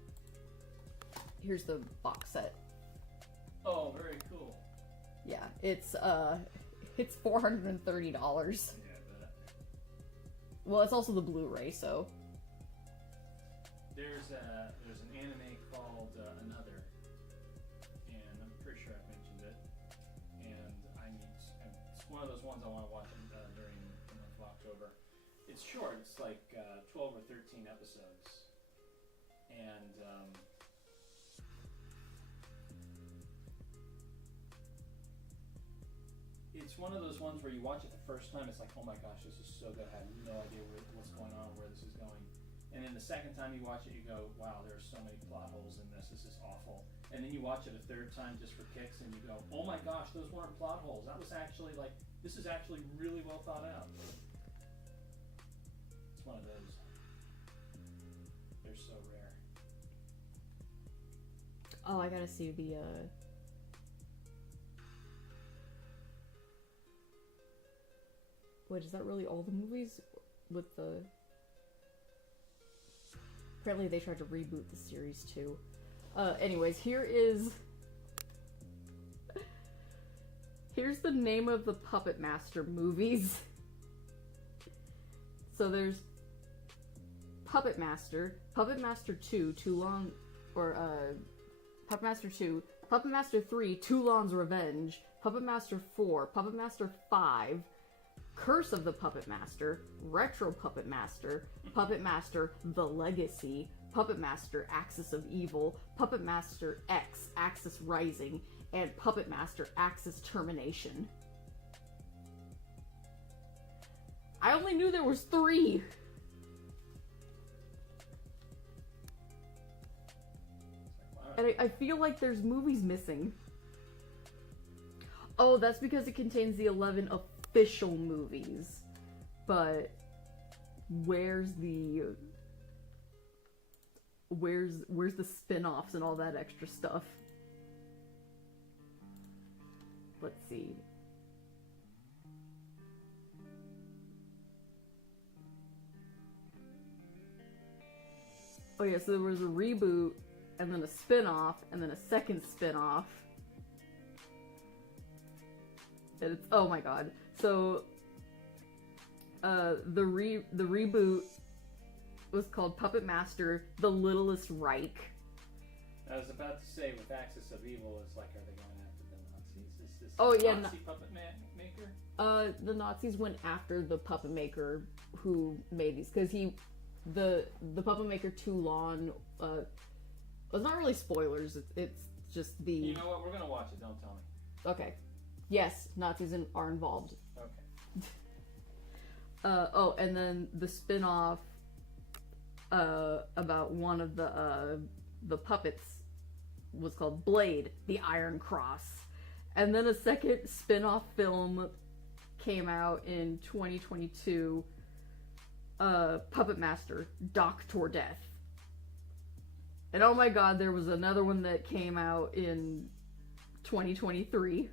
box set. oh, very cool. Yeah, it's $430. Yeah, but Well, it's also the Blu-ray, so there's an anime called Another, and I'm pretty sure I've mentioned it. And it's one of those ones I want to watch during the month of October. It's short. It's like 12 or 13 episodes, and it's one of those ones where you watch it the first time, it's like, oh my gosh, this is so good. I have no idea what's going on, where this is going. And then the second time you watch it, you go, wow, there are so many plot holes in this. This is awful. And then you watch it a third time just for kicks, and you go, oh my gosh, those weren't plot holes. That was actually like, this is actually really well thought out. It's one of those. They're so rare. oh, I gotta see the Wait, is that really all the movies with the... Apparently they tried to reboot the series too. Anyways, here's the name of the Puppet Master movies. So there's Puppet Master, Puppet Master 2, Puppet Master 2, Puppet Master 3, Toulon's Revenge, Puppet Master 4, Puppet Master 5, Curse of the Puppet Master, Retro Puppet Master, Puppet Master The Legacy, Puppet Master Axis of Evil, Puppet Master X Axis Rising, and Puppet Master Axis Termination. I only knew there was 3! And I feel like there's movies missing. Oh, that's because it contains the 11 official movies. But where's the spin-offs and all that extra stuff? Let's see. Oh yeah, so there was a reboot, and then a spin-off, and then a second spin-off. And it's, oh my god. So, the reboot was called Puppet Master The Littlest Reich. I was about to say, with Axis of Evil, it's like, are they going after the Nazis? Is this Oh, yeah, Nazi puppet maker? The Nazis went after the puppet maker who made these, because the puppet maker Toulon, it's not really spoilers, it's just the... You know what, we're gonna watch it, don't tell me. Okay. Yes, Nazis are involved. Okay. Oh, and then the spin-off about one of the puppets was called Blade, the Iron Cross. And then a second spin-off film came out in 2022, Puppet Master, Doctor Death. And oh my god, there was another one that came out in 2023.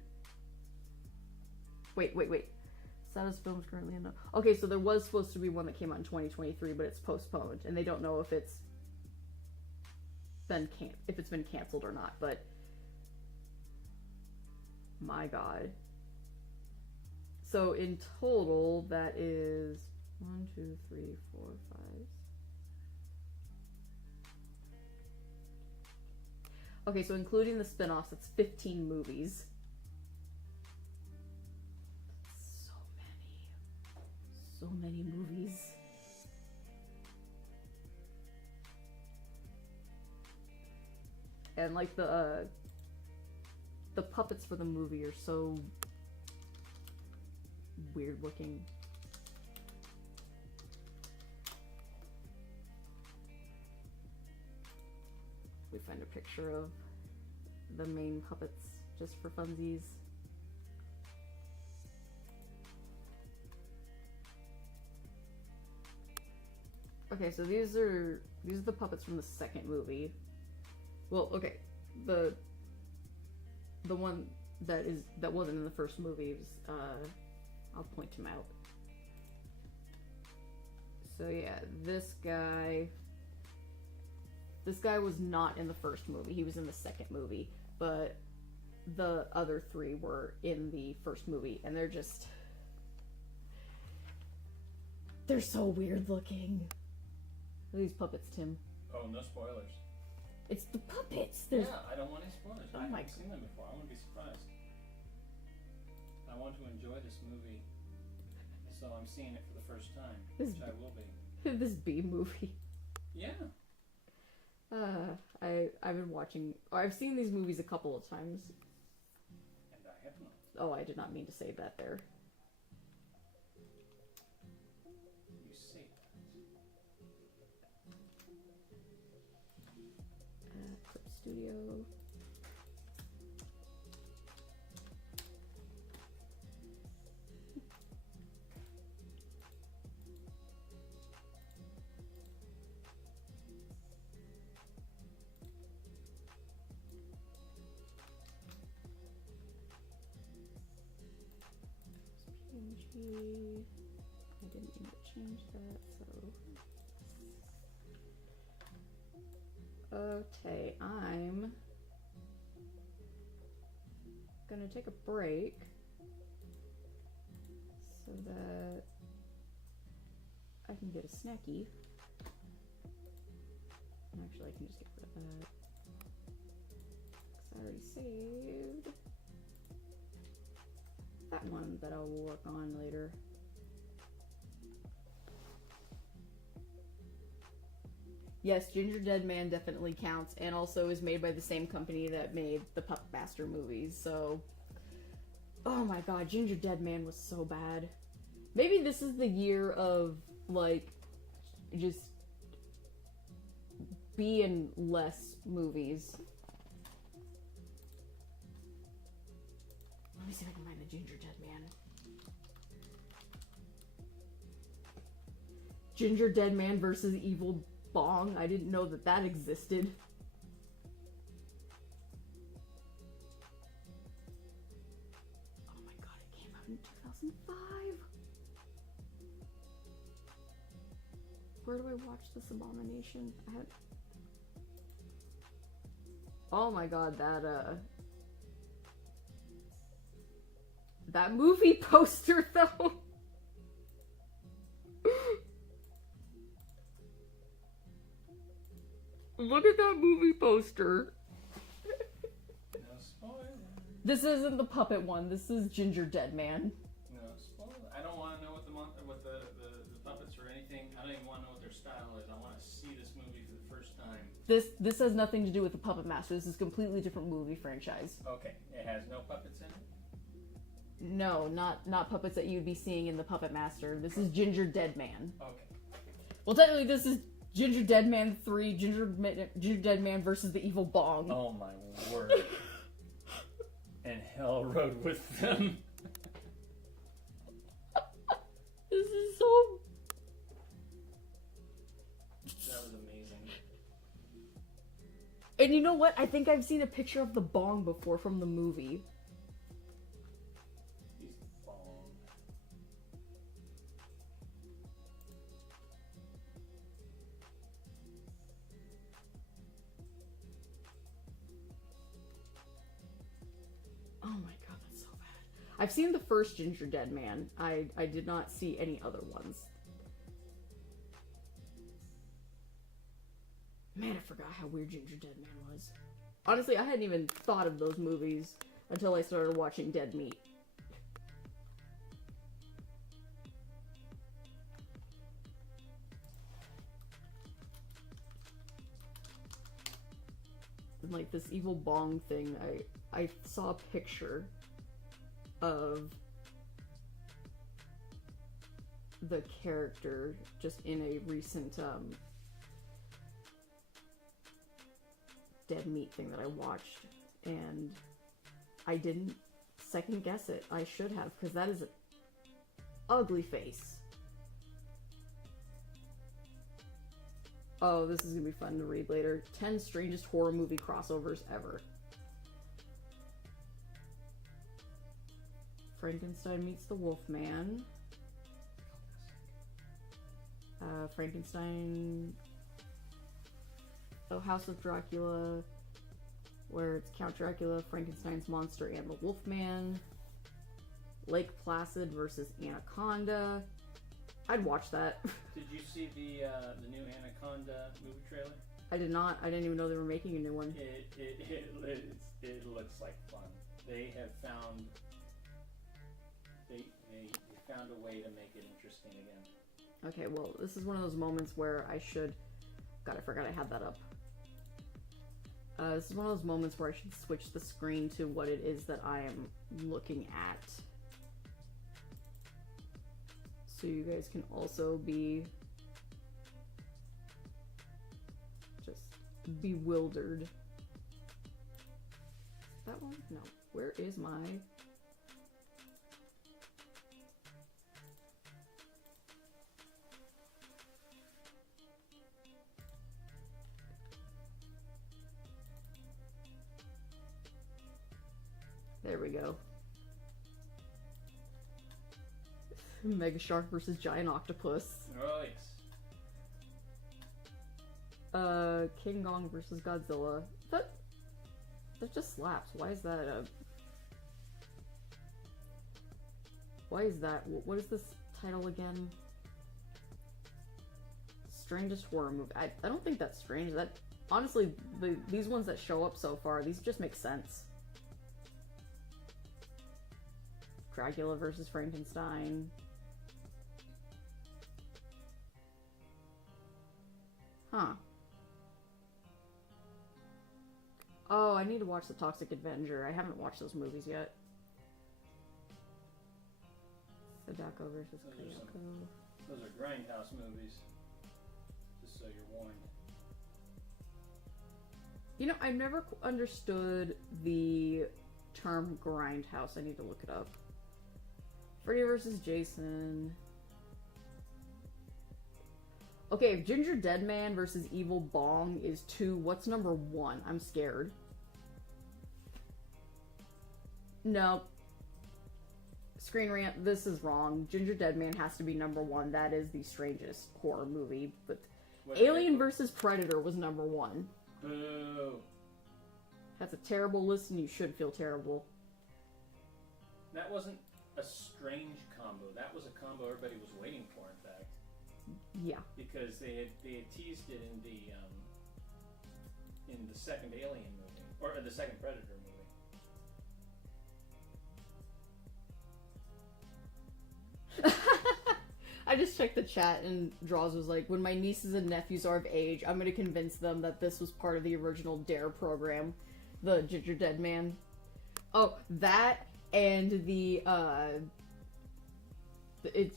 Wait. Saddest films currently in. Okay, so there was supposed to be one that came out in 2023, but it's postponed, and they don't know if it's been canceled or not. But my god. So in total, that is 1, 2, 3, 4, 5. Okay, so including the spin-offs, it's 15 movies. So many movies. And like the puppets for the movie are so weird looking. We find a picture of the main puppets just for funsies. Okay, so these are the puppets from the second movie. Well, okay, the one that wasn't in the first movie was, I'll point him out. So yeah, this guy was not in the first movie. He was in the second movie, but the other three were in the first movie, and they're so weird looking. These puppets, Tim. Oh, no spoilers. It's the puppets. Yeah, I don't want any spoilers. Oh I my haven't seen them before. I want to be surprised. I want to enjoy this movie, so I'm seeing it for the first time, which I will be. This B movie. Yeah. I've been watching. I've seen these movies a couple of times. And I have not. Oh, I did not mean to say that there. You say that. Clip Studio. PNG. I didn't mean to change that, so. Okay, I'm gonna take a break so that I can get a snacky. Actually, I can just get rid of that because I already saved that one that I'll work on later. Yes, Ginger Dead Man definitely counts, and also is made by the same company that made the Puppet Master movies, so. Oh my god, Ginger Dead Man was so bad. Maybe this is the year of, like, just B and less movies. Let me see if I can find the Ginger Dead Man. Ginger Dead Man versus Evil Bong. I didn't know that existed. Oh my god, it came out in 2005. Where do I watch this abomination? Oh my god, that movie poster though. Look at that movie poster. No spoilers. This isn't the puppet one. This is Ginger Dead Man. No spoilers. I don't want to know what the puppets or anything. I don't even want to know what their style is. I want to see this movie for the first time. This has nothing to do with the Puppet Master. This is a completely different movie franchise. Okay, it has no puppets in it? No, not puppets that you'd be seeing in the Puppet Master. This is Ginger Dead Man. Okay. Well, technically, this is Ginger Dead Man 3, Ginger Dead Man versus the Evil Bong. Oh my word. And hell rode with them. This is so... That was amazing. And you know what? I think I've seen a picture of the Bong before from the movie. He's bomb. Oh my god, that's so bad. I've seen the first Ginger Dead Man. I did not see any other ones. Man, I forgot how weird Ginger Dead Man was. Honestly, I hadn't even thought of those movies until I started watching Dead Meat. And like this evil bong thing, I saw a picture of the character just in a recent Dead Meat thing that I watched, and I didn't second guess it. I should have, because that is an ugly face. Oh, this is gonna be fun to read later. 10 strangest horror movie crossovers ever. Frankenstein meets the Wolfman. Frankenstein... Oh, House of Dracula, where it's Count Dracula, Frankenstein's monster, and the Wolfman. Lake Placid versus Anaconda. I'd watch that. Did you see the new Anaconda movie trailer? I did not. I didn't even know they were making a new one. It looks like fun. They have found they found a way to make it interesting again. Okay, well, this is one of those moments where I should... God, I forgot I had that up. This is one of those moments where I should switch the screen to what it is that I am looking at. So you guys can also be just bewildered. That one? No. Where is my... There we go. Mega Shark versus Giant Octopus. Oh yes. King Kong versus Godzilla. That just slaps. Why is that a... Why is that? What is this title again? Strangest horror movie. I don't think that's strange. That honestly, these ones that show up so far, these just make sense. Dracula versus Frankenstein. Huh. Oh, I need to watch The Toxic Avenger. I haven't watched those movies yet. Sadako versus Kayako. Those are Grindhouse movies. Just so you're warned. You know, I've never understood the term Grindhouse. I need to look it up. Freddy versus Jason. Okay, if Ginger Dead Man versus Evil Bong is 2, what's number 1? I'm scared. No. Screen Rant, this is wrong. Ginger Dead Man has to be number 1. That is the strangest horror movie. But Alien versus Predator was number 1. Boo. That's a terrible list and you should feel terrible. That wasn't a strange combo. That was a combo everybody was waiting for, in fact. Yeah. Because they had teased it in the second Alien movie, or the second Predator movie. I just checked the chat and Draws was like, when my nieces and nephews are of age, I'm going to convince them that this was part of the original DARE program, the Ginger Dead Man. Oh, that and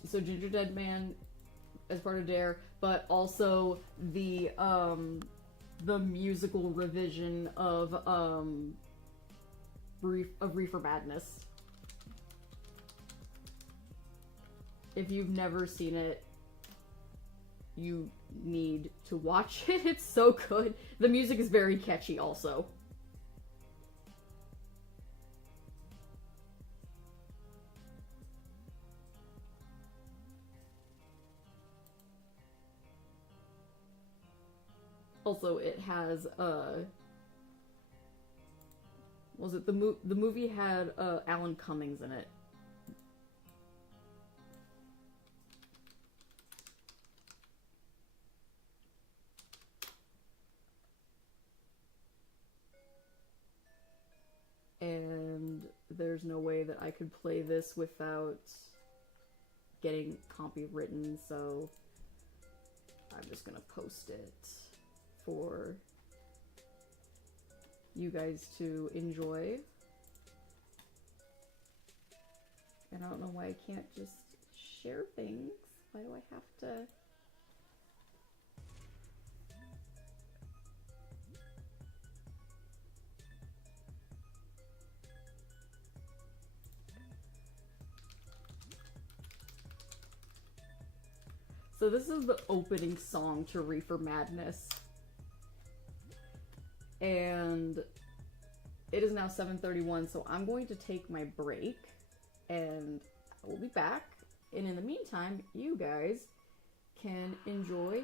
so Ginger Dead Man as part of Dare, but also the musical revision of Reefer Madness. If you've never seen it, you need to watch it. It's so good. The music is very catchy also. Also, it has was it the movie had Alan Cummings in it. And there's no way that I could play this without getting copywritten, so I'm just gonna post it for you guys to enjoy. And I don't know why I can't just share things. Why do I have to? So this is the opening song to Reefer Madness. And it is now 7:31, so I'm going to take my break and I will be back. And in the meantime, you guys can enjoy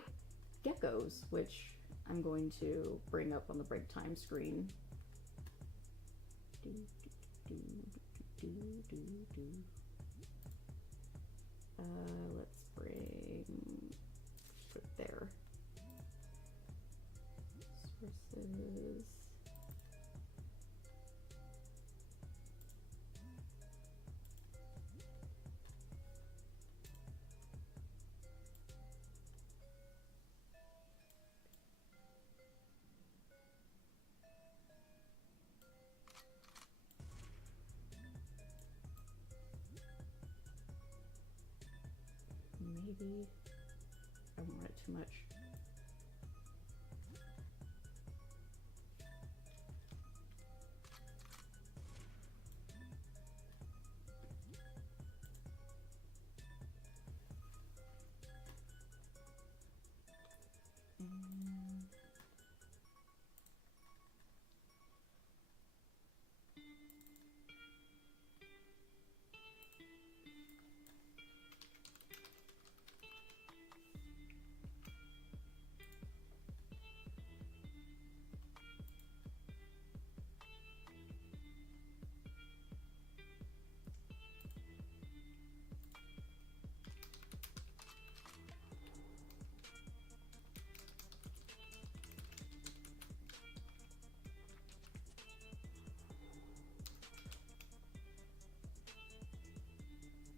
Geckos, which I'm going to bring up on the break time screen. Let's put it there. Sources. Maybe I don't want it too much.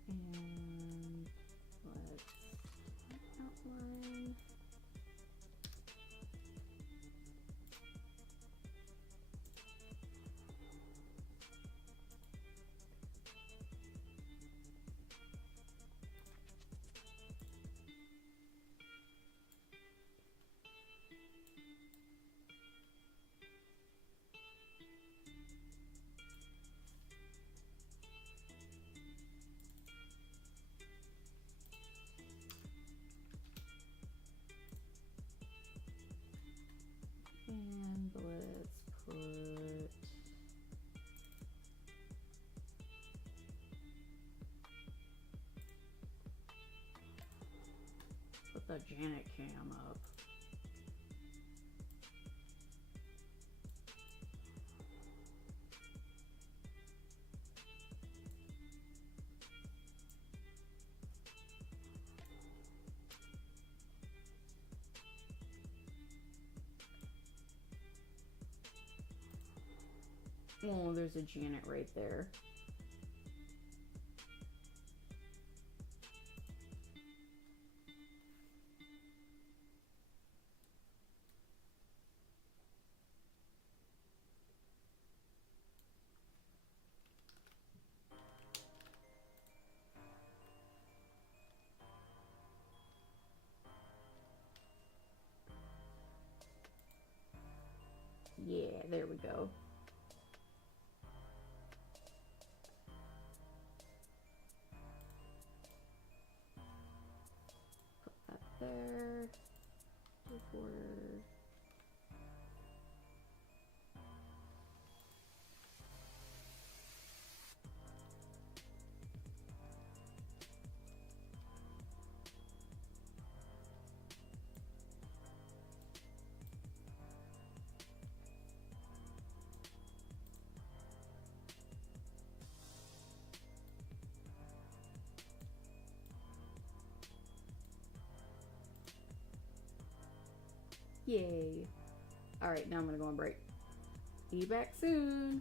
And let's outline. And let's put the Janet cam up. Oh, there's a Janet right there. Yeah, there we go. Put that there. Recorder. Yay. Alright, now I'm gonna go on break. Be back soon.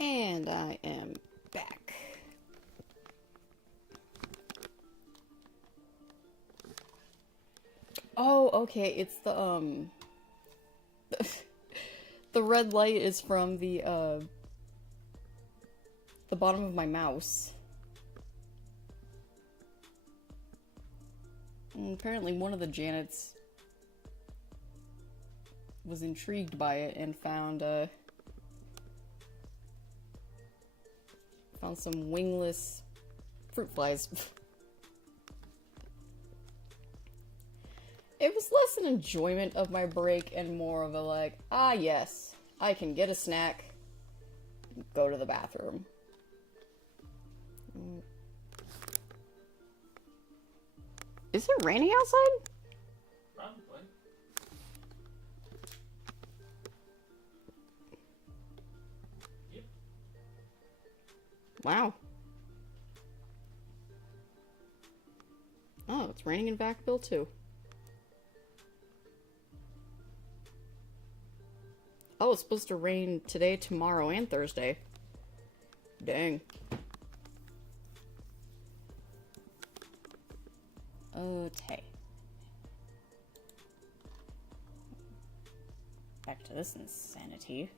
And I am back. Oh, okay, it's the the red light is from the bottom of my mouse. And apparently one of the Janets was intrigued by it and found some wingless fruit flies. It was less an enjoyment of my break and more of a like, ah yes, I can get a snack, go to the bathroom. Is it raining outside? Probably. Yep. Wow. Oh, it's raining in Vacaville too. Oh, it's supposed to rain today, tomorrow, and Thursday. Dang. Okay. Back to this insanity.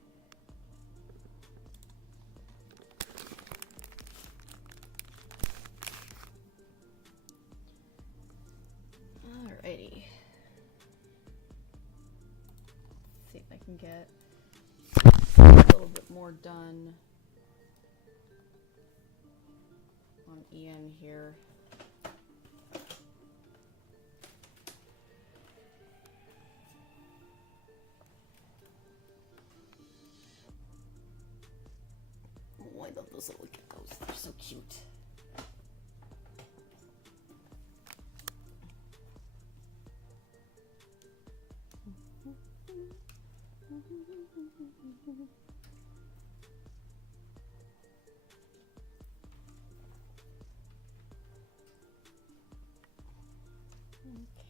Alrighty. Let's see if I can get a little bit more done on EN here. Oh, I love those little geckos. They're so cute.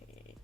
Okay.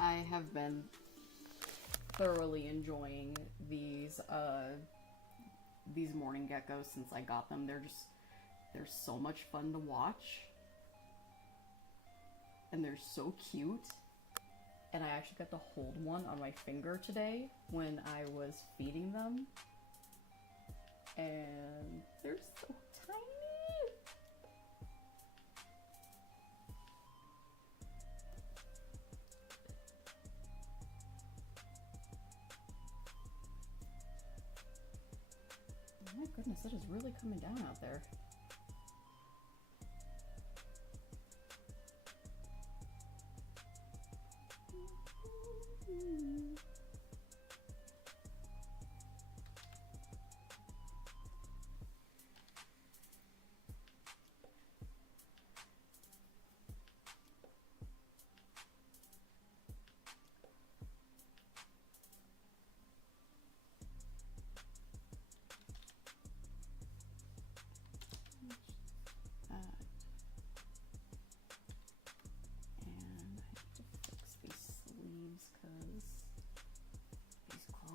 I have been thoroughly enjoying these morning geckos since I got them. They're so much fun to watch. And they're so cute. And I actually got to hold one on my finger today when I was feeding them. And they're so tiny. Oh my goodness, it is really coming down out there.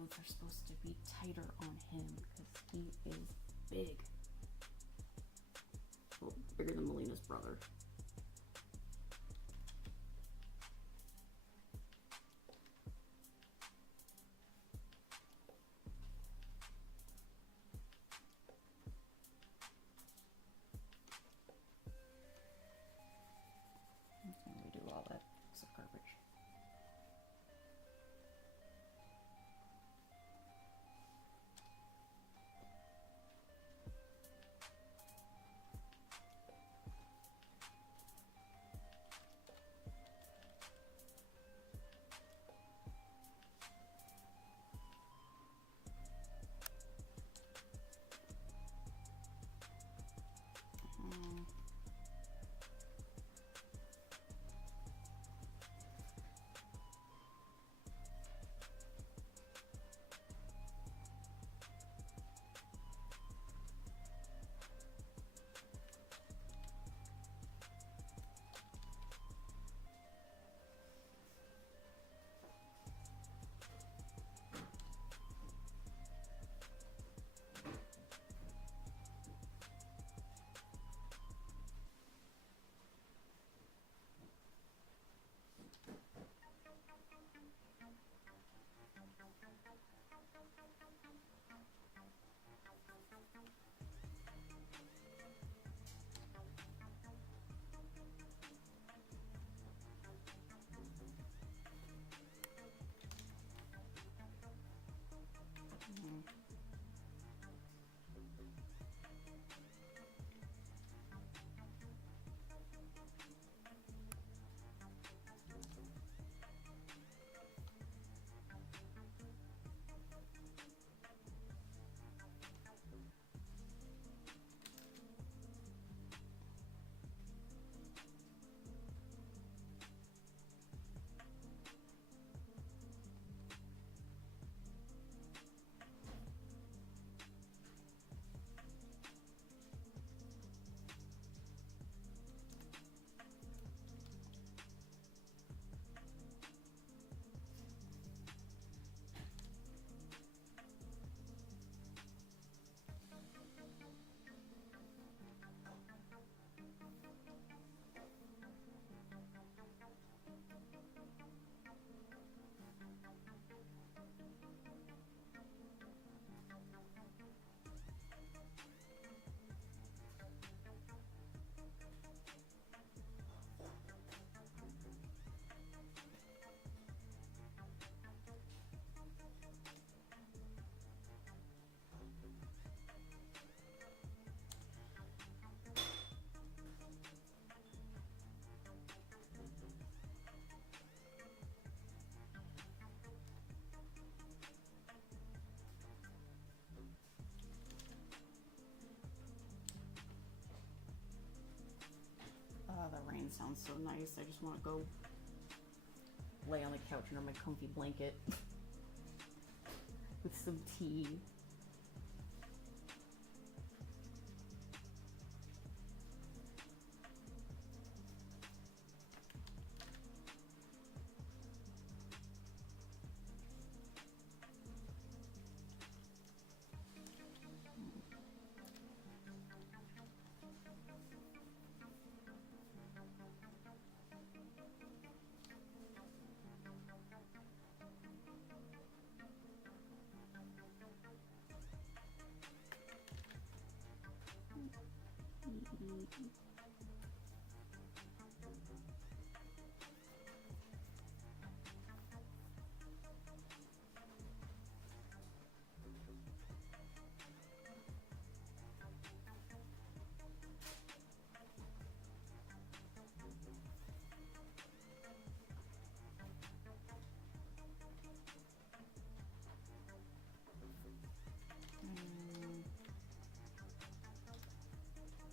Are supposed to be tighter on him because he is big. Well, bigger than Melina's brother. sounds so nice. I just want to go lay on the couch under my comfy blanket with some tea.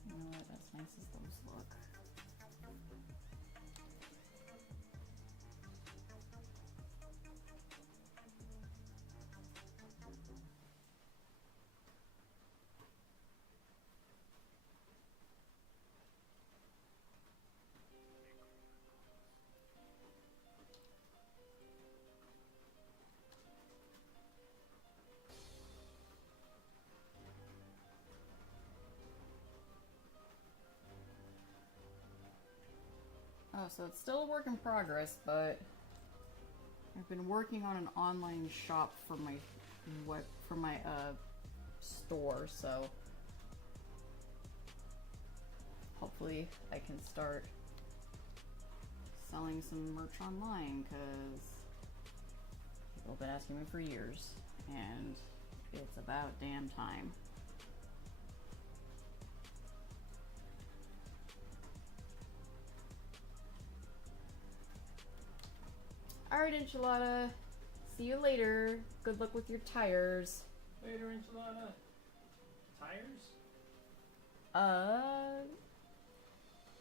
You know what? As nice as those look. Oh, so it's still a work in progress, but I've been working on an online shop for my store, so hopefully I can start selling some merch online, because people have been asking me for years, and it's about damn time. Alright, Enchilada. See you later. Good luck with your tires. Later, Enchilada. Tires?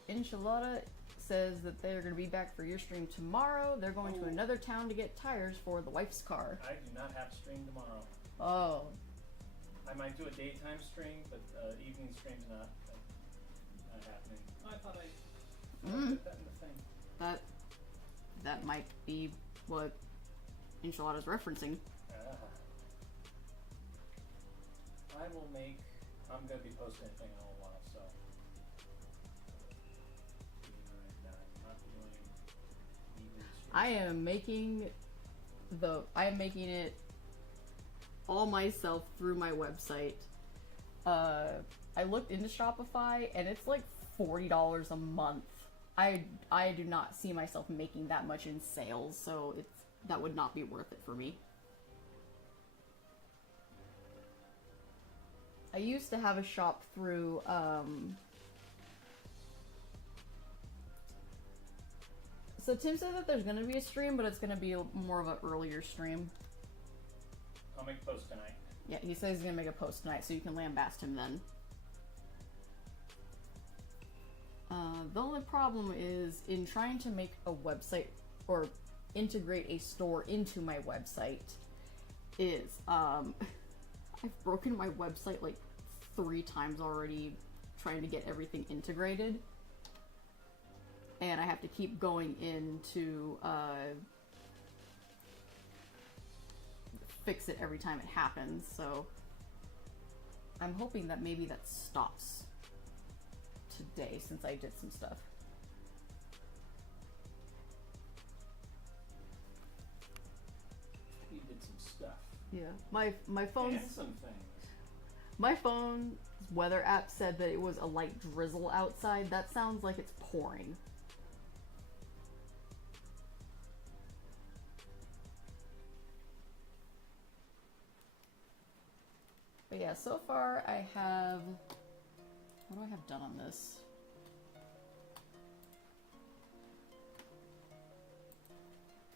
Enchilada says that they're going to be back for your stream tomorrow. They're going to another town to get tires for the wife's car. I do not have stream tomorrow. Oh. I might do a daytime stream, but evening stream's not happening. Oh, I thought I put that in the thing. That might be what Enchilada's referencing. I'm going to be posting a thing in a little while, so. Not doing evening streams. I am making it all myself through my website. I looked into Shopify and it's like $40 a month. I do not see myself making that much in sales, so that would not be worth it for me. I used to have a shop through so Tim said that there's gonna be a stream, but it's gonna be more of an earlier stream. I'll make a post tonight. Yeah, he says he's gonna make a post tonight, so you can lambast him then. The only problem is in trying to make a website or integrate a store into my website is I've broken my website like 3 times already trying to get everything integrated, and I have to keep going in to fix it every time it happens, so I'm hoping that maybe that stops today since I did some stuff. You did some stuff. Yeah, my phone's And some things. my phone's weather app said that it was a light drizzle outside. That sounds like it's pouring. But yeah, so far I have... What do I have done on this?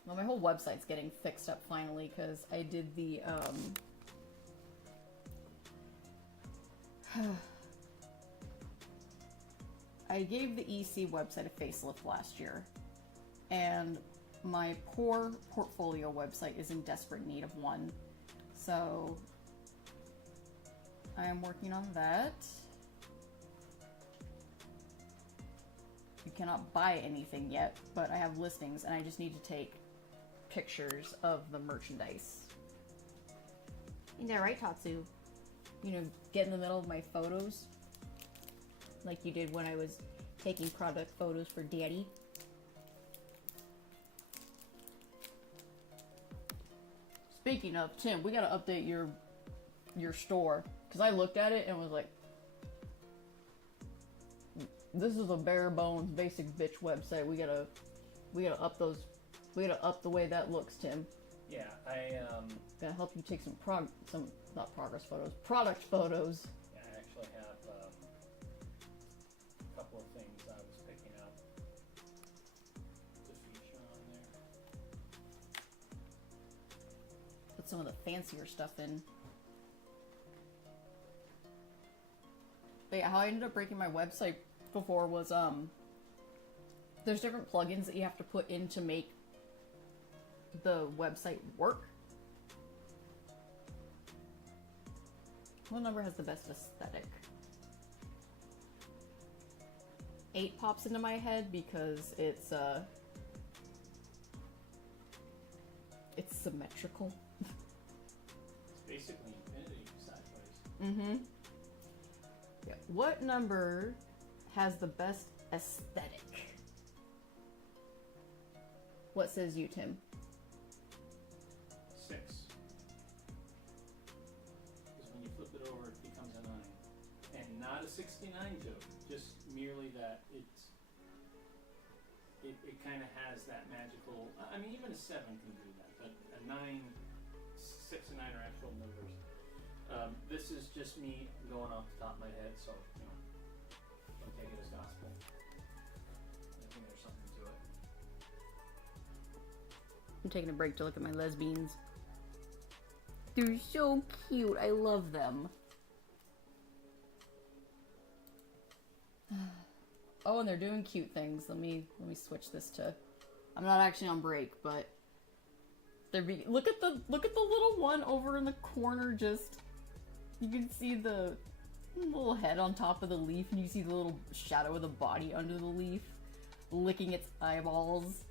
Well, my whole website's getting fixed up finally because I did the, I gave the EC website a facelift last year, and my poor portfolio website is in desperate need of one. So I am working on that. You cannot buy anything yet, but I have listings and I just need to take pictures of the merchandise. Isn't that right, Tatsu? You know, get in the middle of my photos like you did when I was taking product photos for Daddy. Speaking of, Tim, we gotta update your store, because I looked at it and was like, this is a bare bones basic bitch website. We gotta up those, we gotta up the way that looks, Tim. Yeah, Gonna help you take some not progress photos, product photos. Yeah, I actually have a couple of things I was picking up to feature on there. Put some of the fancier stuff in. But yeah, how I ended up breaking my website before was there's different plugins that you have to put in to make the website work. What number has the best aesthetic? 8 pops into my head because it's symmetrical. It's basically infinity sideways. Mm-hmm. Yeah. What number has the best aesthetic? What says you, Tim? 6. Because when you flip it over, it becomes a 9. And not a 69 joke, just merely that it kind of has that magical, I mean, even a 7 can do that, but a 9, 6 and 9 are actual numbers. This is just me going off the top of my head, so, you know, don't take it as gospel. I think there's something to it. I'm taking a break to look at my lesbians. They're so cute. I love them. Oh, and they're doing cute things. Let me switch this to. I'm not actually on break, but look at the little one over in the corner. Just you can see the little head on top of the leaf, and you see the little shadow of the body under the leaf, licking its eyeballs.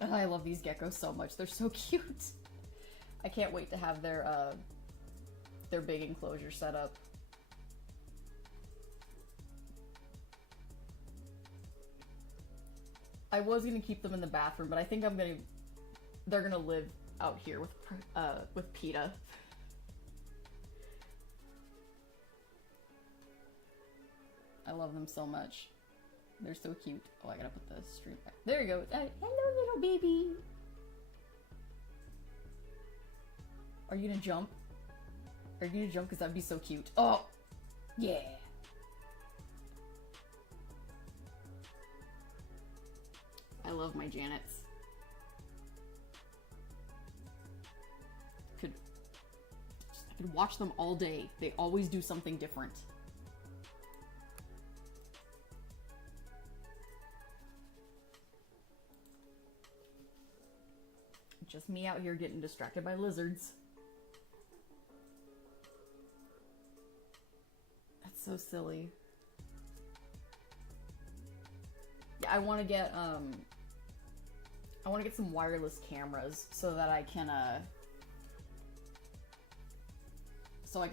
Oh, I love these geckos so much. They're so cute. I can't wait to have their big enclosure set up. I was gonna keep them in the bathroom, but I think they're gonna live out here with PETA. I love them so much. They're so cute. Oh, I gotta put the stream back. There you go. Hello, little baby. Are you gonna jump? Are you gonna jump? Because that'd be so cute. Oh, yeah. I love my Janets. I could watch them all day. They always do something different. Just me out here getting distracted by lizards. That's so silly. Yeah, I want to get some wireless cameras so that I can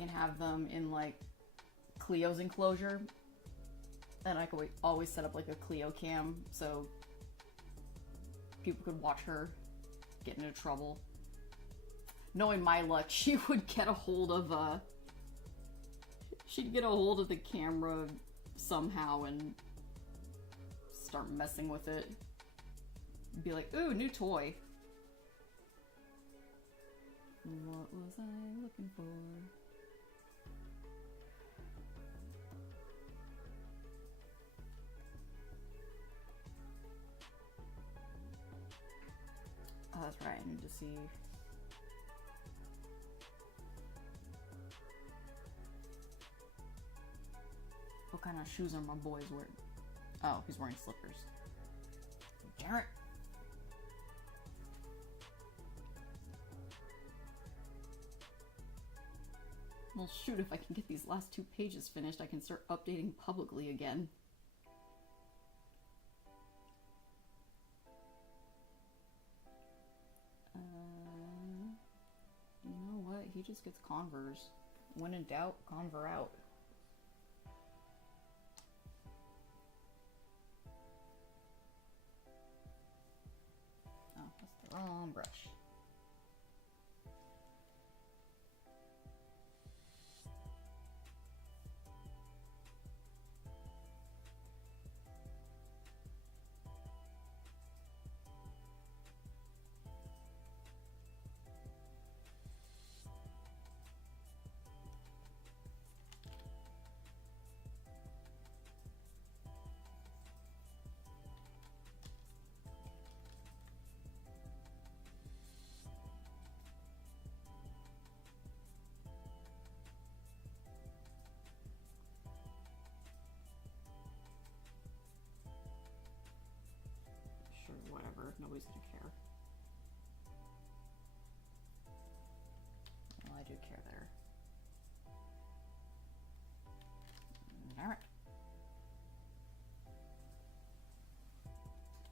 have them in like Cleo's enclosure, and I could always set up like a Cleo cam so people could watch her get into trouble. Knowing my luck, she would get a hold of she'd get a hold of the camera somehow and start messing with it. Be like, ooh, new toy. What was I looking for? Oh, that's right, I need to see. kind of shoes are my boys wearing? Oh, he's wearing slippers. Damn it. Well, shoot, if I can get these last 2 pages finished, I can start updating publicly again. You know what? He just gets Converse. When in doubt, Conver out. Oh, that's the wrong brush. Sure, whatever. Nobody's gonna care. Well, I do care there. Alright.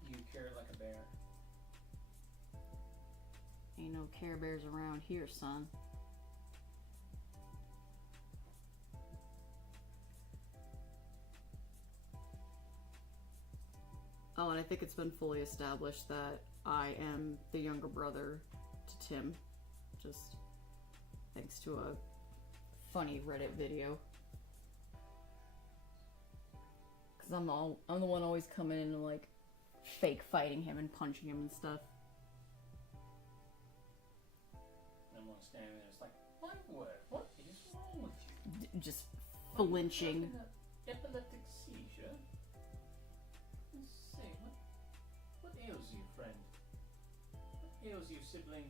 You care like a bear. Ain't no Care Bears around here, son. Oh, and I think it's been fully established that I am the younger brother to Tim. Just thanks to a funny Reddit video. Cause I'm the one always coming in and like fake fighting him and punching him and stuff. I'm one standing there, it's like, what is wrong with you? Just flinching. Epileptic seizure? Let's see, what ails you, friend? What ails you, sibling?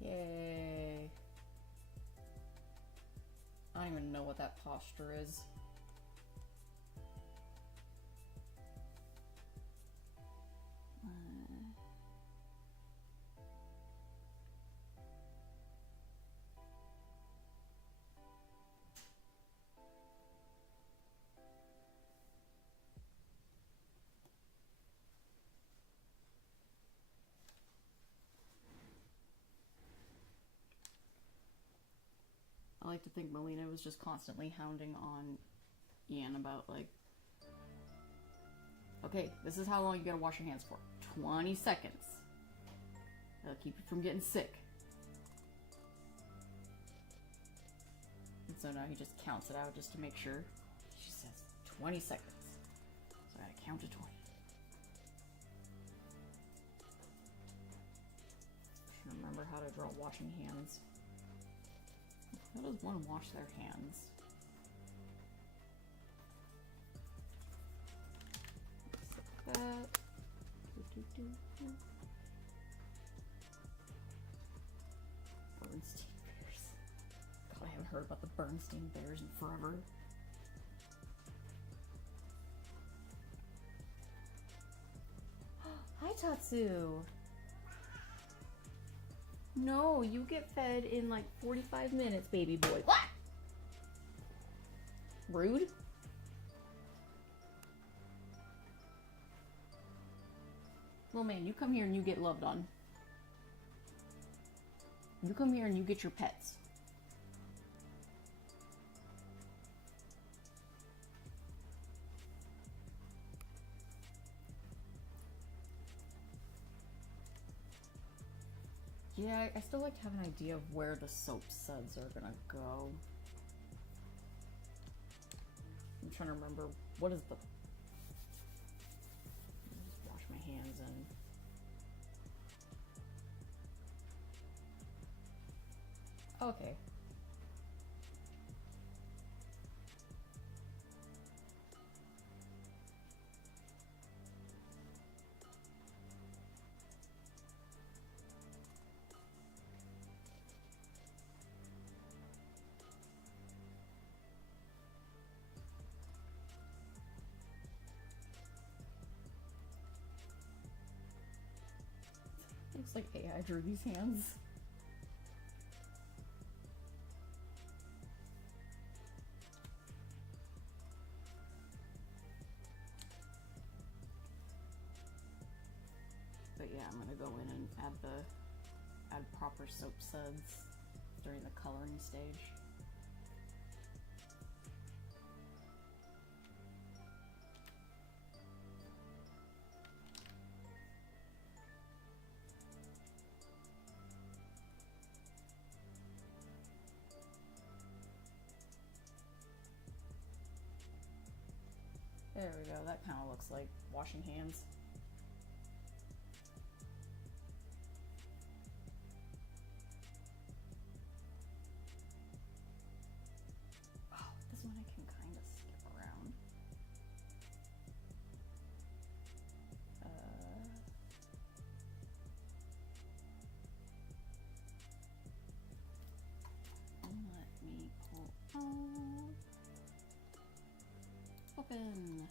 Yay. I don't even know what that posture is. I like to think Melina was just constantly hounding on Ian about, like, okay, this is how long you gotta wash your hands for. 20 seconds. That'll keep you from getting sick. And so now he just counts it out just to make sure. She says 20 seconds. So I gotta count to 20. Should remember how to draw washing hands. How does one wash their hands? Like that. Bernstein bears. God, I haven't heard about the Bernstein bears in forever. Hi, Tatsu! No, you get fed in like 45 minutes, baby boy. What? Rude. Little man, you come here and you get loved on. You come here and you get your pets. Yeah, I still like to have an idea of where the soap suds are gonna go. I'm trying to remember, what is the... Just wash my hands and... Okay. Looks like AI drew these hands. But yeah, I'm gonna go in and add proper soap suds during the coloring stage. There we go, that kind of looks like washing hands. Oh, this one I can kind of skip around. Let me pull out. Open.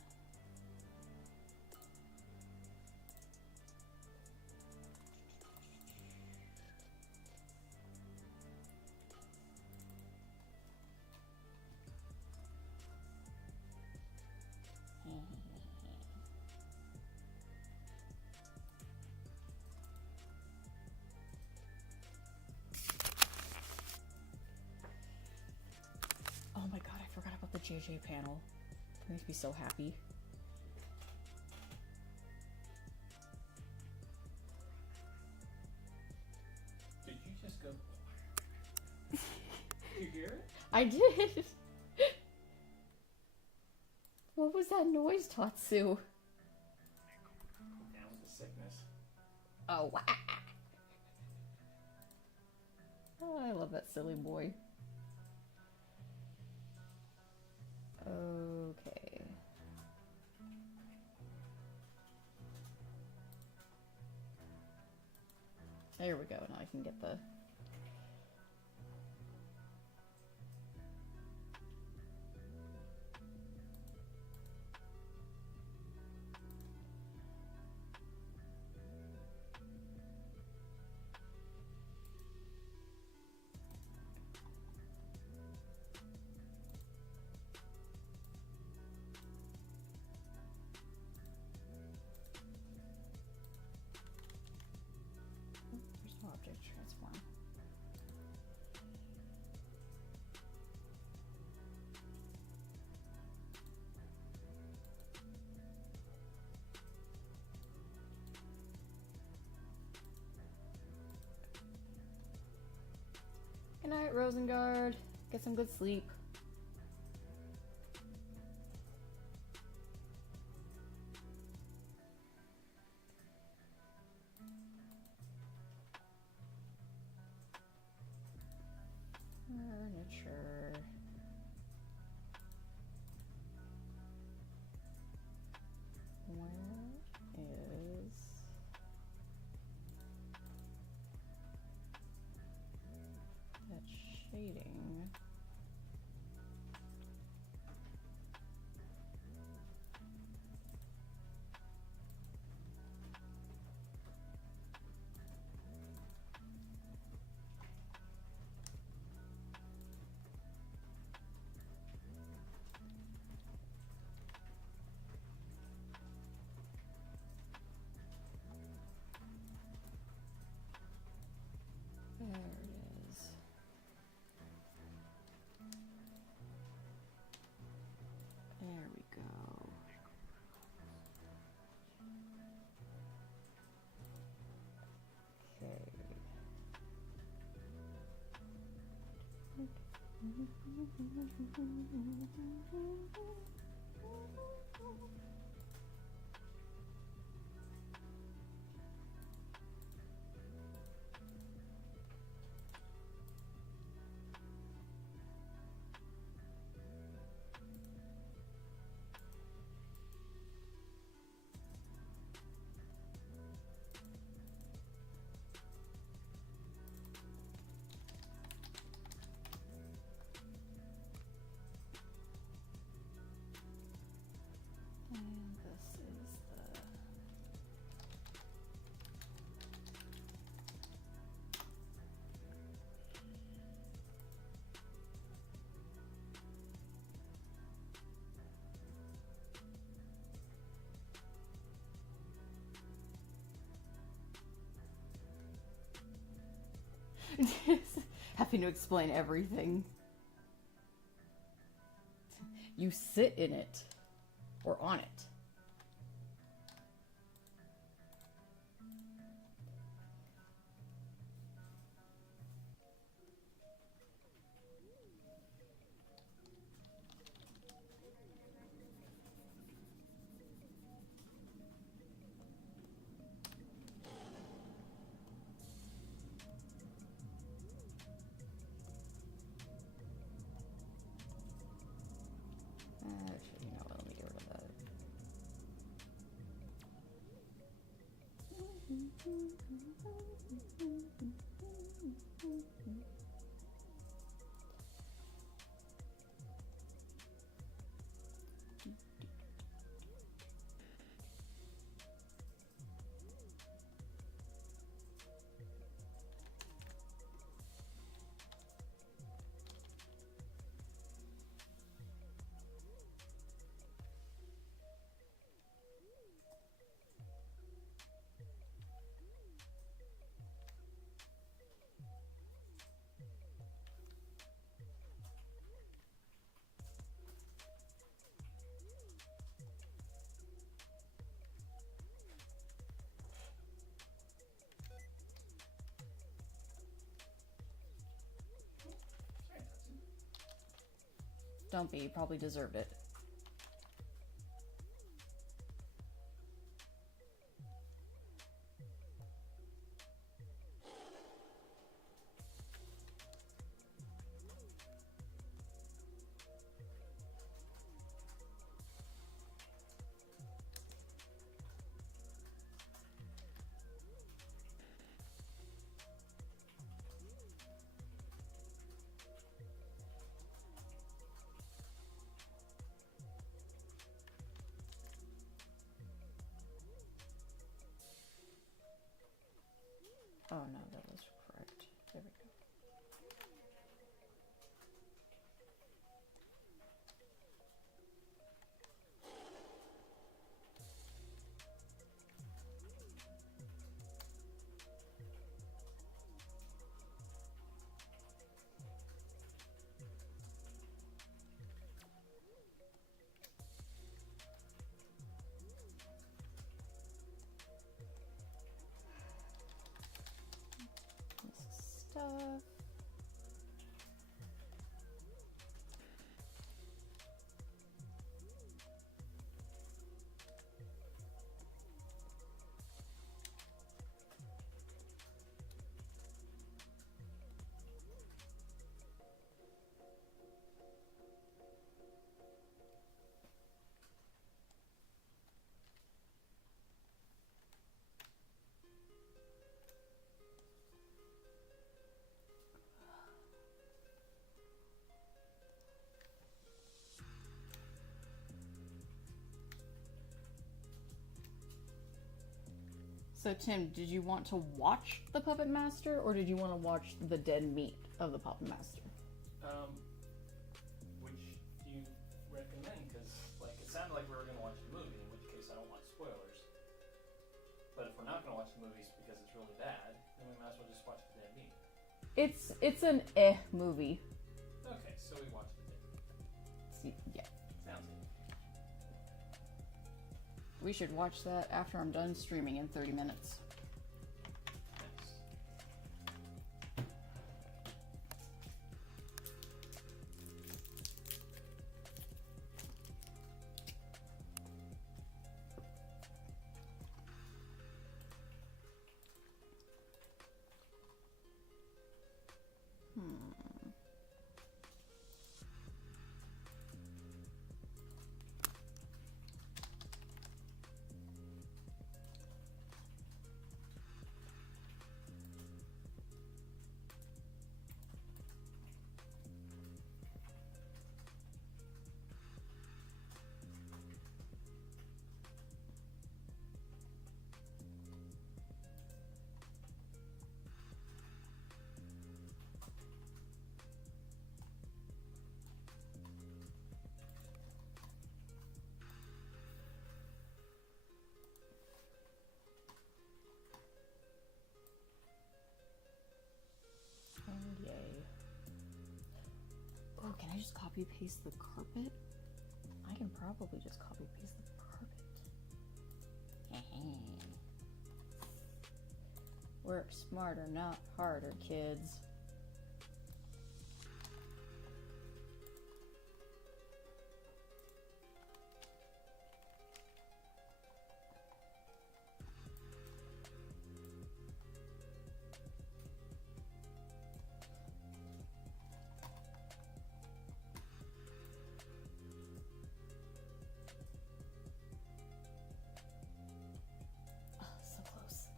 Oh my god, I forgot about the JJ panel. It makes me so happy. Did you just go? Did you hear it? I did! What was that noise, Tatsu? That was a sickness. Oh, wow. Oh, I love that silly boy. Okay. There we go. Now I can get the... There's no object transform. Good night, Rosengard. Get some good sleep. Furniture. Where is that shading? There it is. There we go. Okay. Having to explain everything. You sit in it. Or on it. Actually, you know what? Let me get rid of that. Don't be, you probably deserved it. Oh no, that was correct. There we go. This stuff. So Tim, did you want to watch the Puppet Master, or did you want to watch the dead meat of the Puppet Master? Which do you recommend? Because like it sounded like we were going to watch the movie, in which case I don't want spoilers. But if we're not going to watch the movies because it's really bad, then we might as well just watch the dead meat. It's an movie. Okay, so we watch the dead meat. Yeah. Sounds good. We should watch that after I'm done streaming in 30 minutes. Nice. just copy paste the carpet? I can probably just copy paste the carpet. Work smarter, not harder, kids. So close.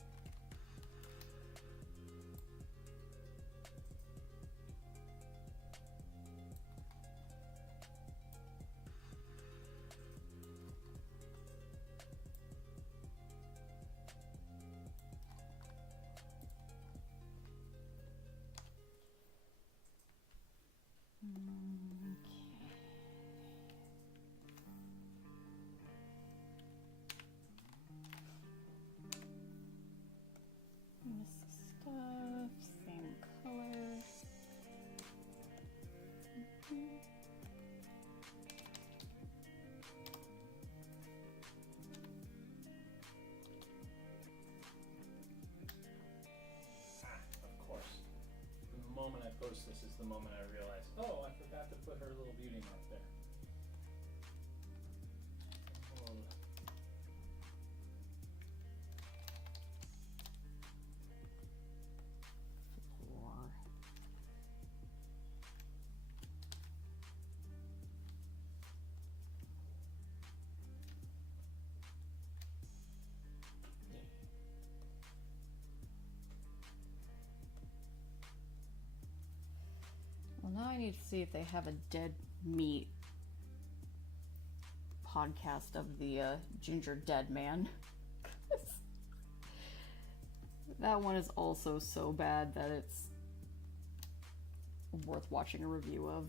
This stuff, same color. Of course. The moment I post this is the moment I realize, oh, I forgot to put her little beauty mark there. Oh. Floor. Well, now I need to see if they have a dead meat podcast of the Ginger Dead Man. That one is also so bad that it's worth watching a review of.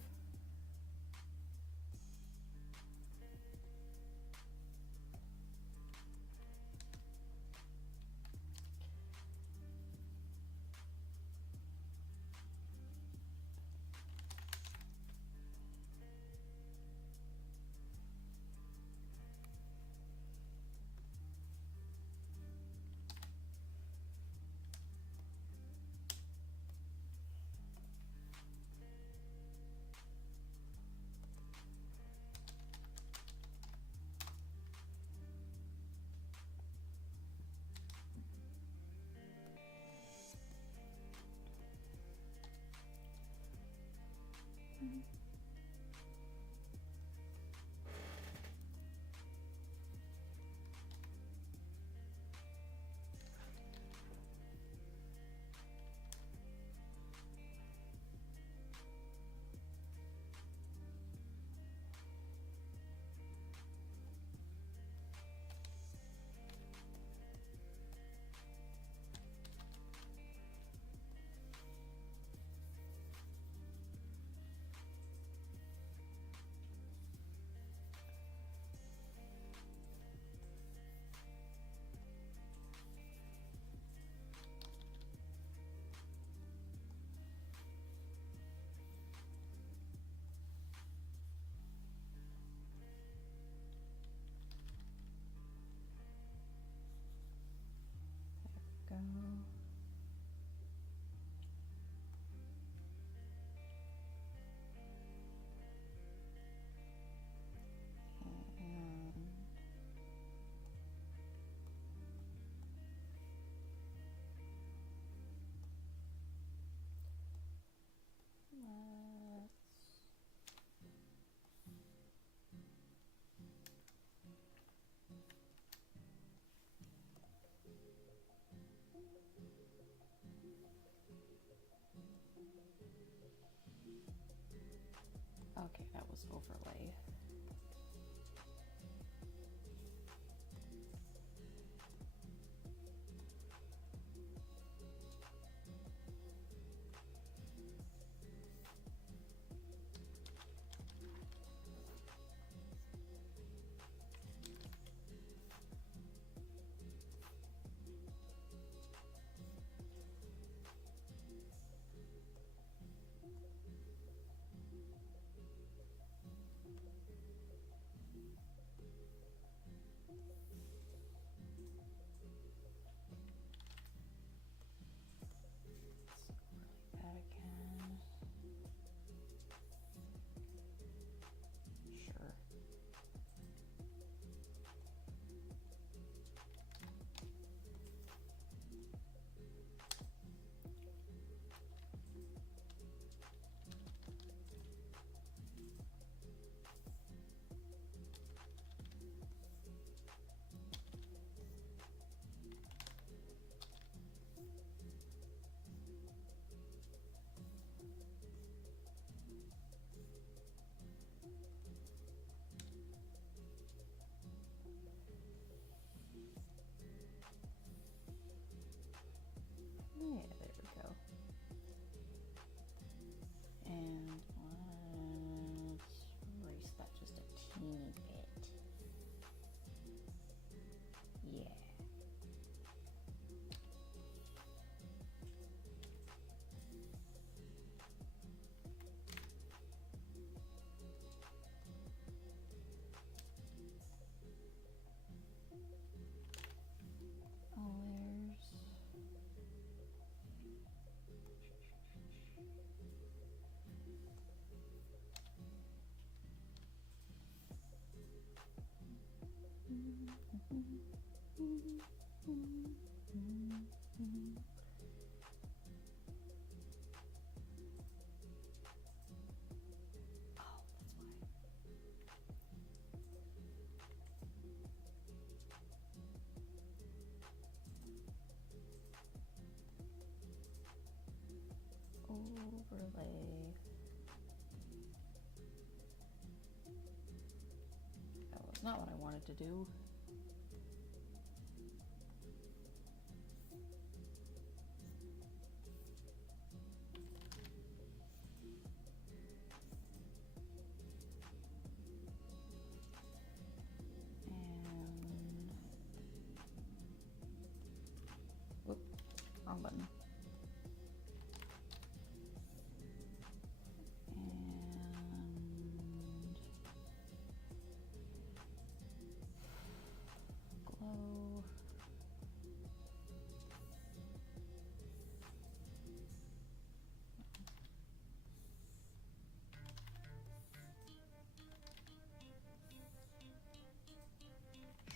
Go. And okay, that was overlay. Overlay. That was not what I wanted to do. And whoop, wrong button. Glow.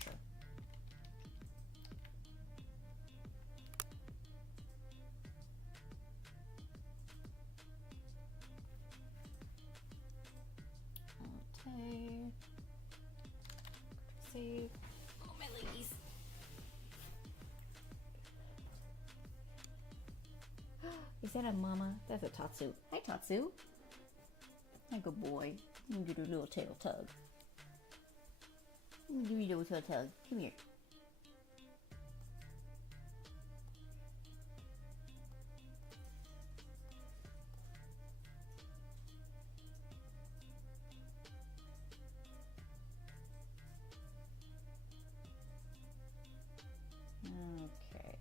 Sure. Okay. Save. Oh, my ladies. Is that a mama? That's a Tatsu. Hi, Tatsu. Hi, good boy. You can do a little tail tug. You can do a little tail tug. Come here. Okay.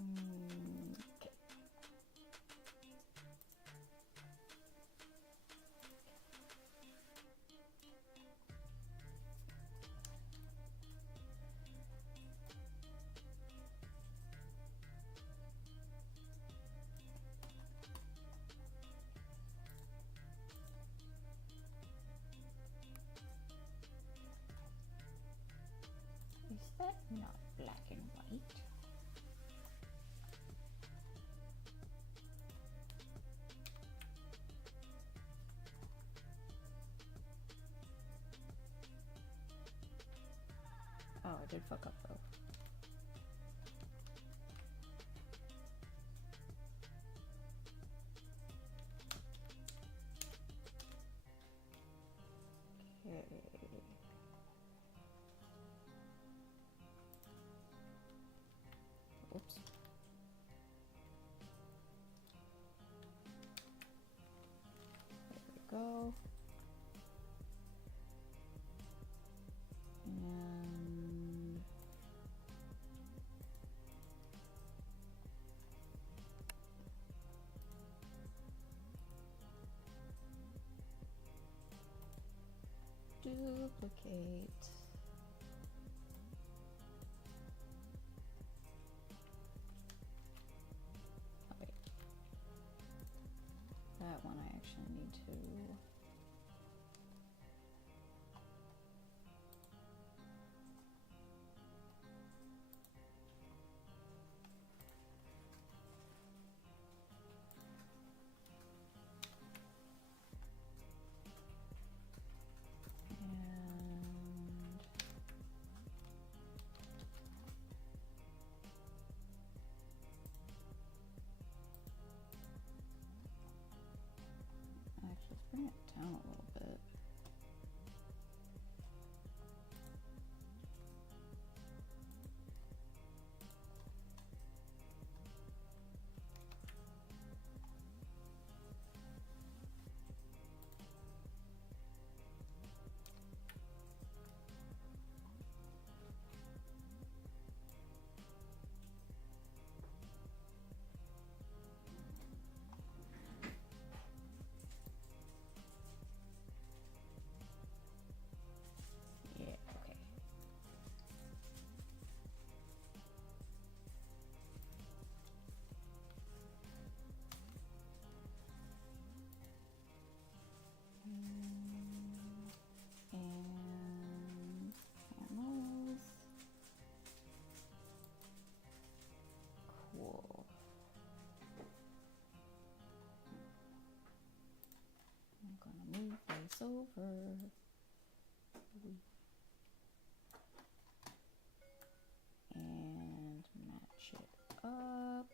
And put that here. Okay. Is that not black and white? Oh, I did fuck up though. Okay. Oops. There we go. And duplicate. Oh, wait. That one I actually need to. bring it down a little bit. Yeah, okay. And camels. Cool. I'm gonna move this over. And match it up.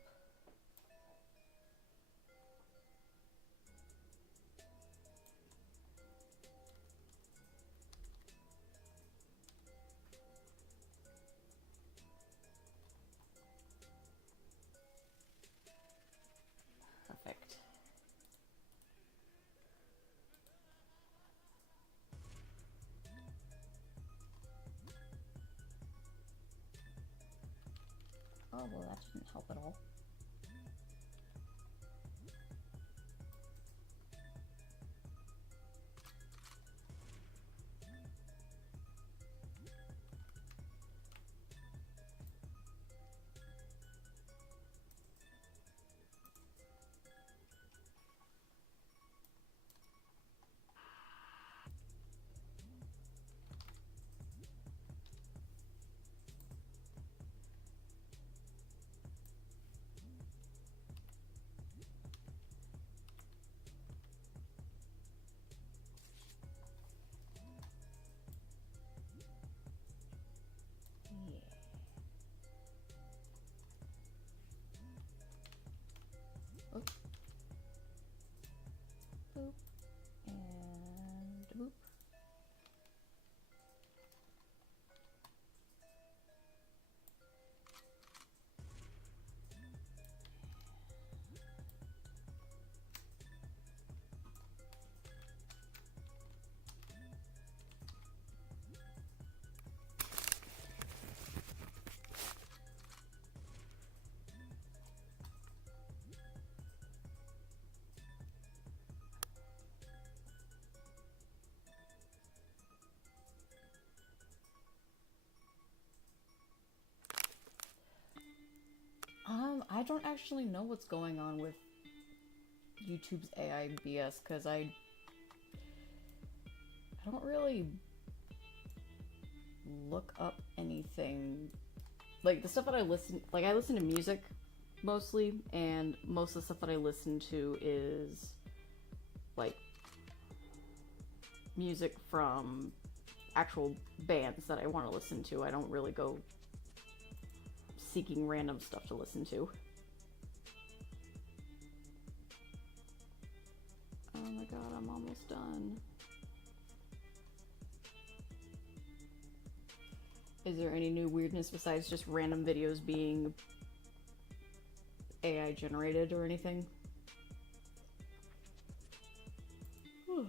Perfect. Oh, well, that didn't help at all. Yeah. Oop. Boop. And boop. I don't actually know what's going on with YouTube's AI BS because I don't really look up anything. Like the stuff that I listen to music mostly, and most of the stuff that I listen to is like music from actual bands that I want to listen to. I don't really go seeking random stuff to listen to. Oh my god, I'm almost done. Is there any new weirdness besides just random videos being AI generated or anything? Whew.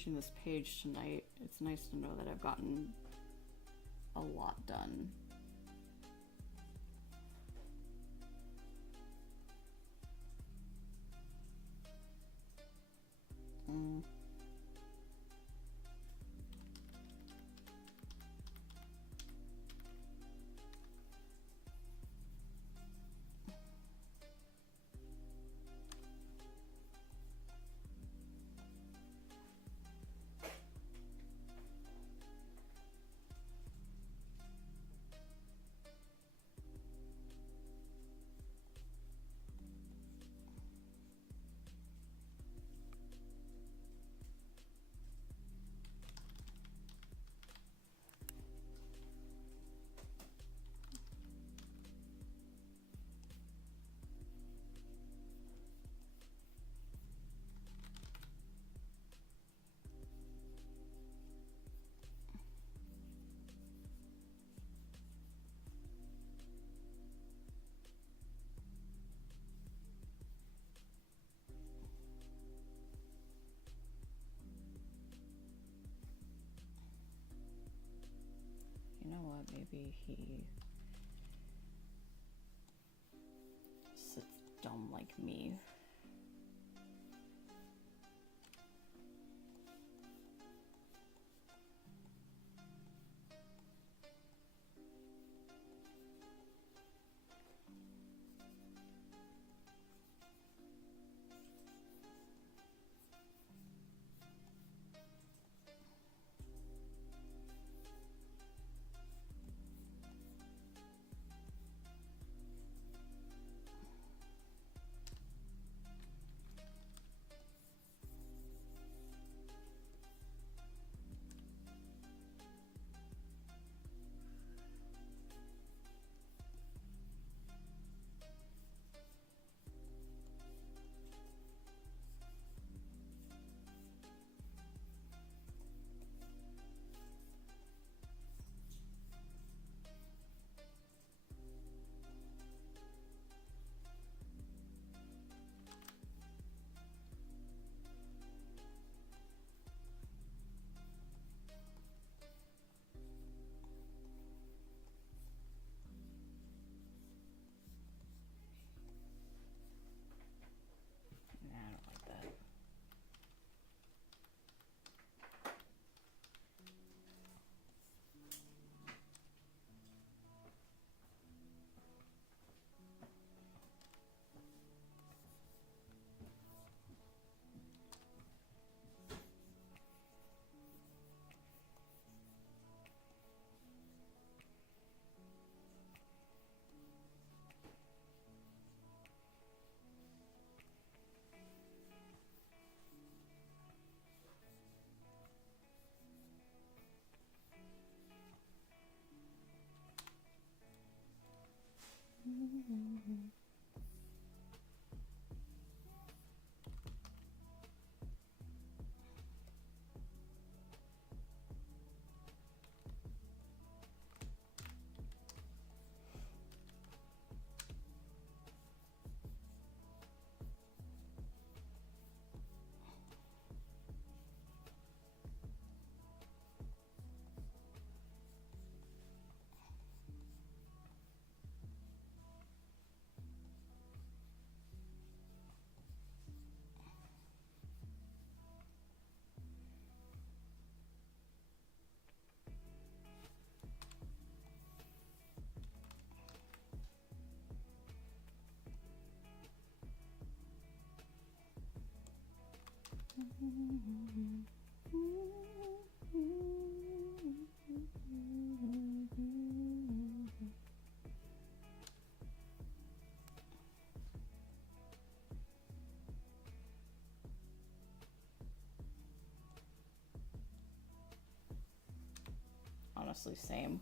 finishing this page tonight, it's nice to know that I've gotten a lot done. You know what, maybe he sits dumb like me. Nah, I don't like that. Honestly, same.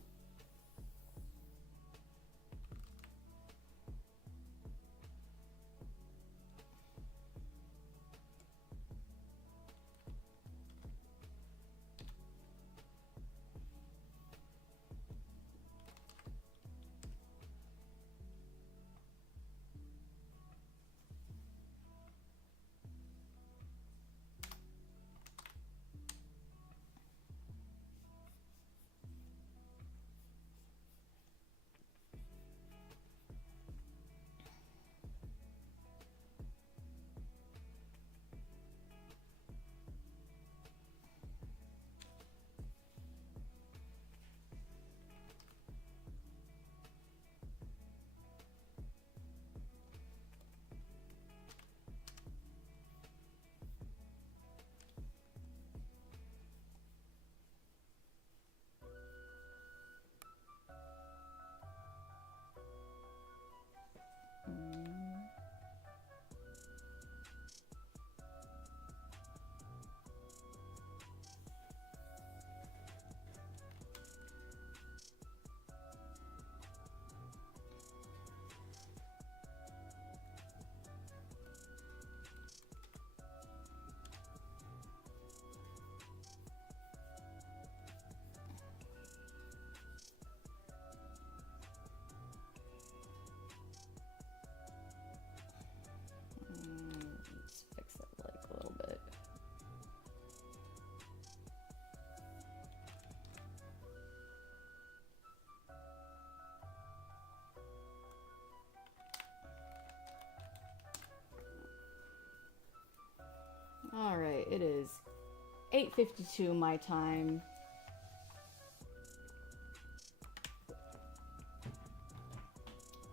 8:52 my time.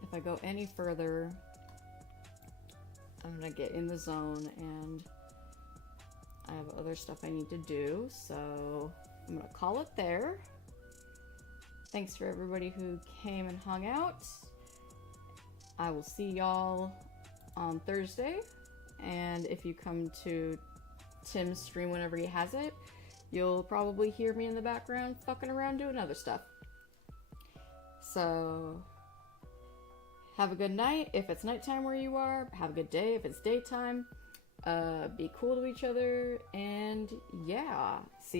If I go any further, I'm gonna get in the zone and I have other stuff I need to do, so I'm gonna call it there. Thanks for everybody who came and hung out. I will see y'all on Thursday, and if you come to Tim's stream whenever he has it, you'll probably hear me in the background fucking around doing other stuff. So, have a good night if it's nighttime where you are. Have a good day if it's daytime. Be cool to each other, and yeah.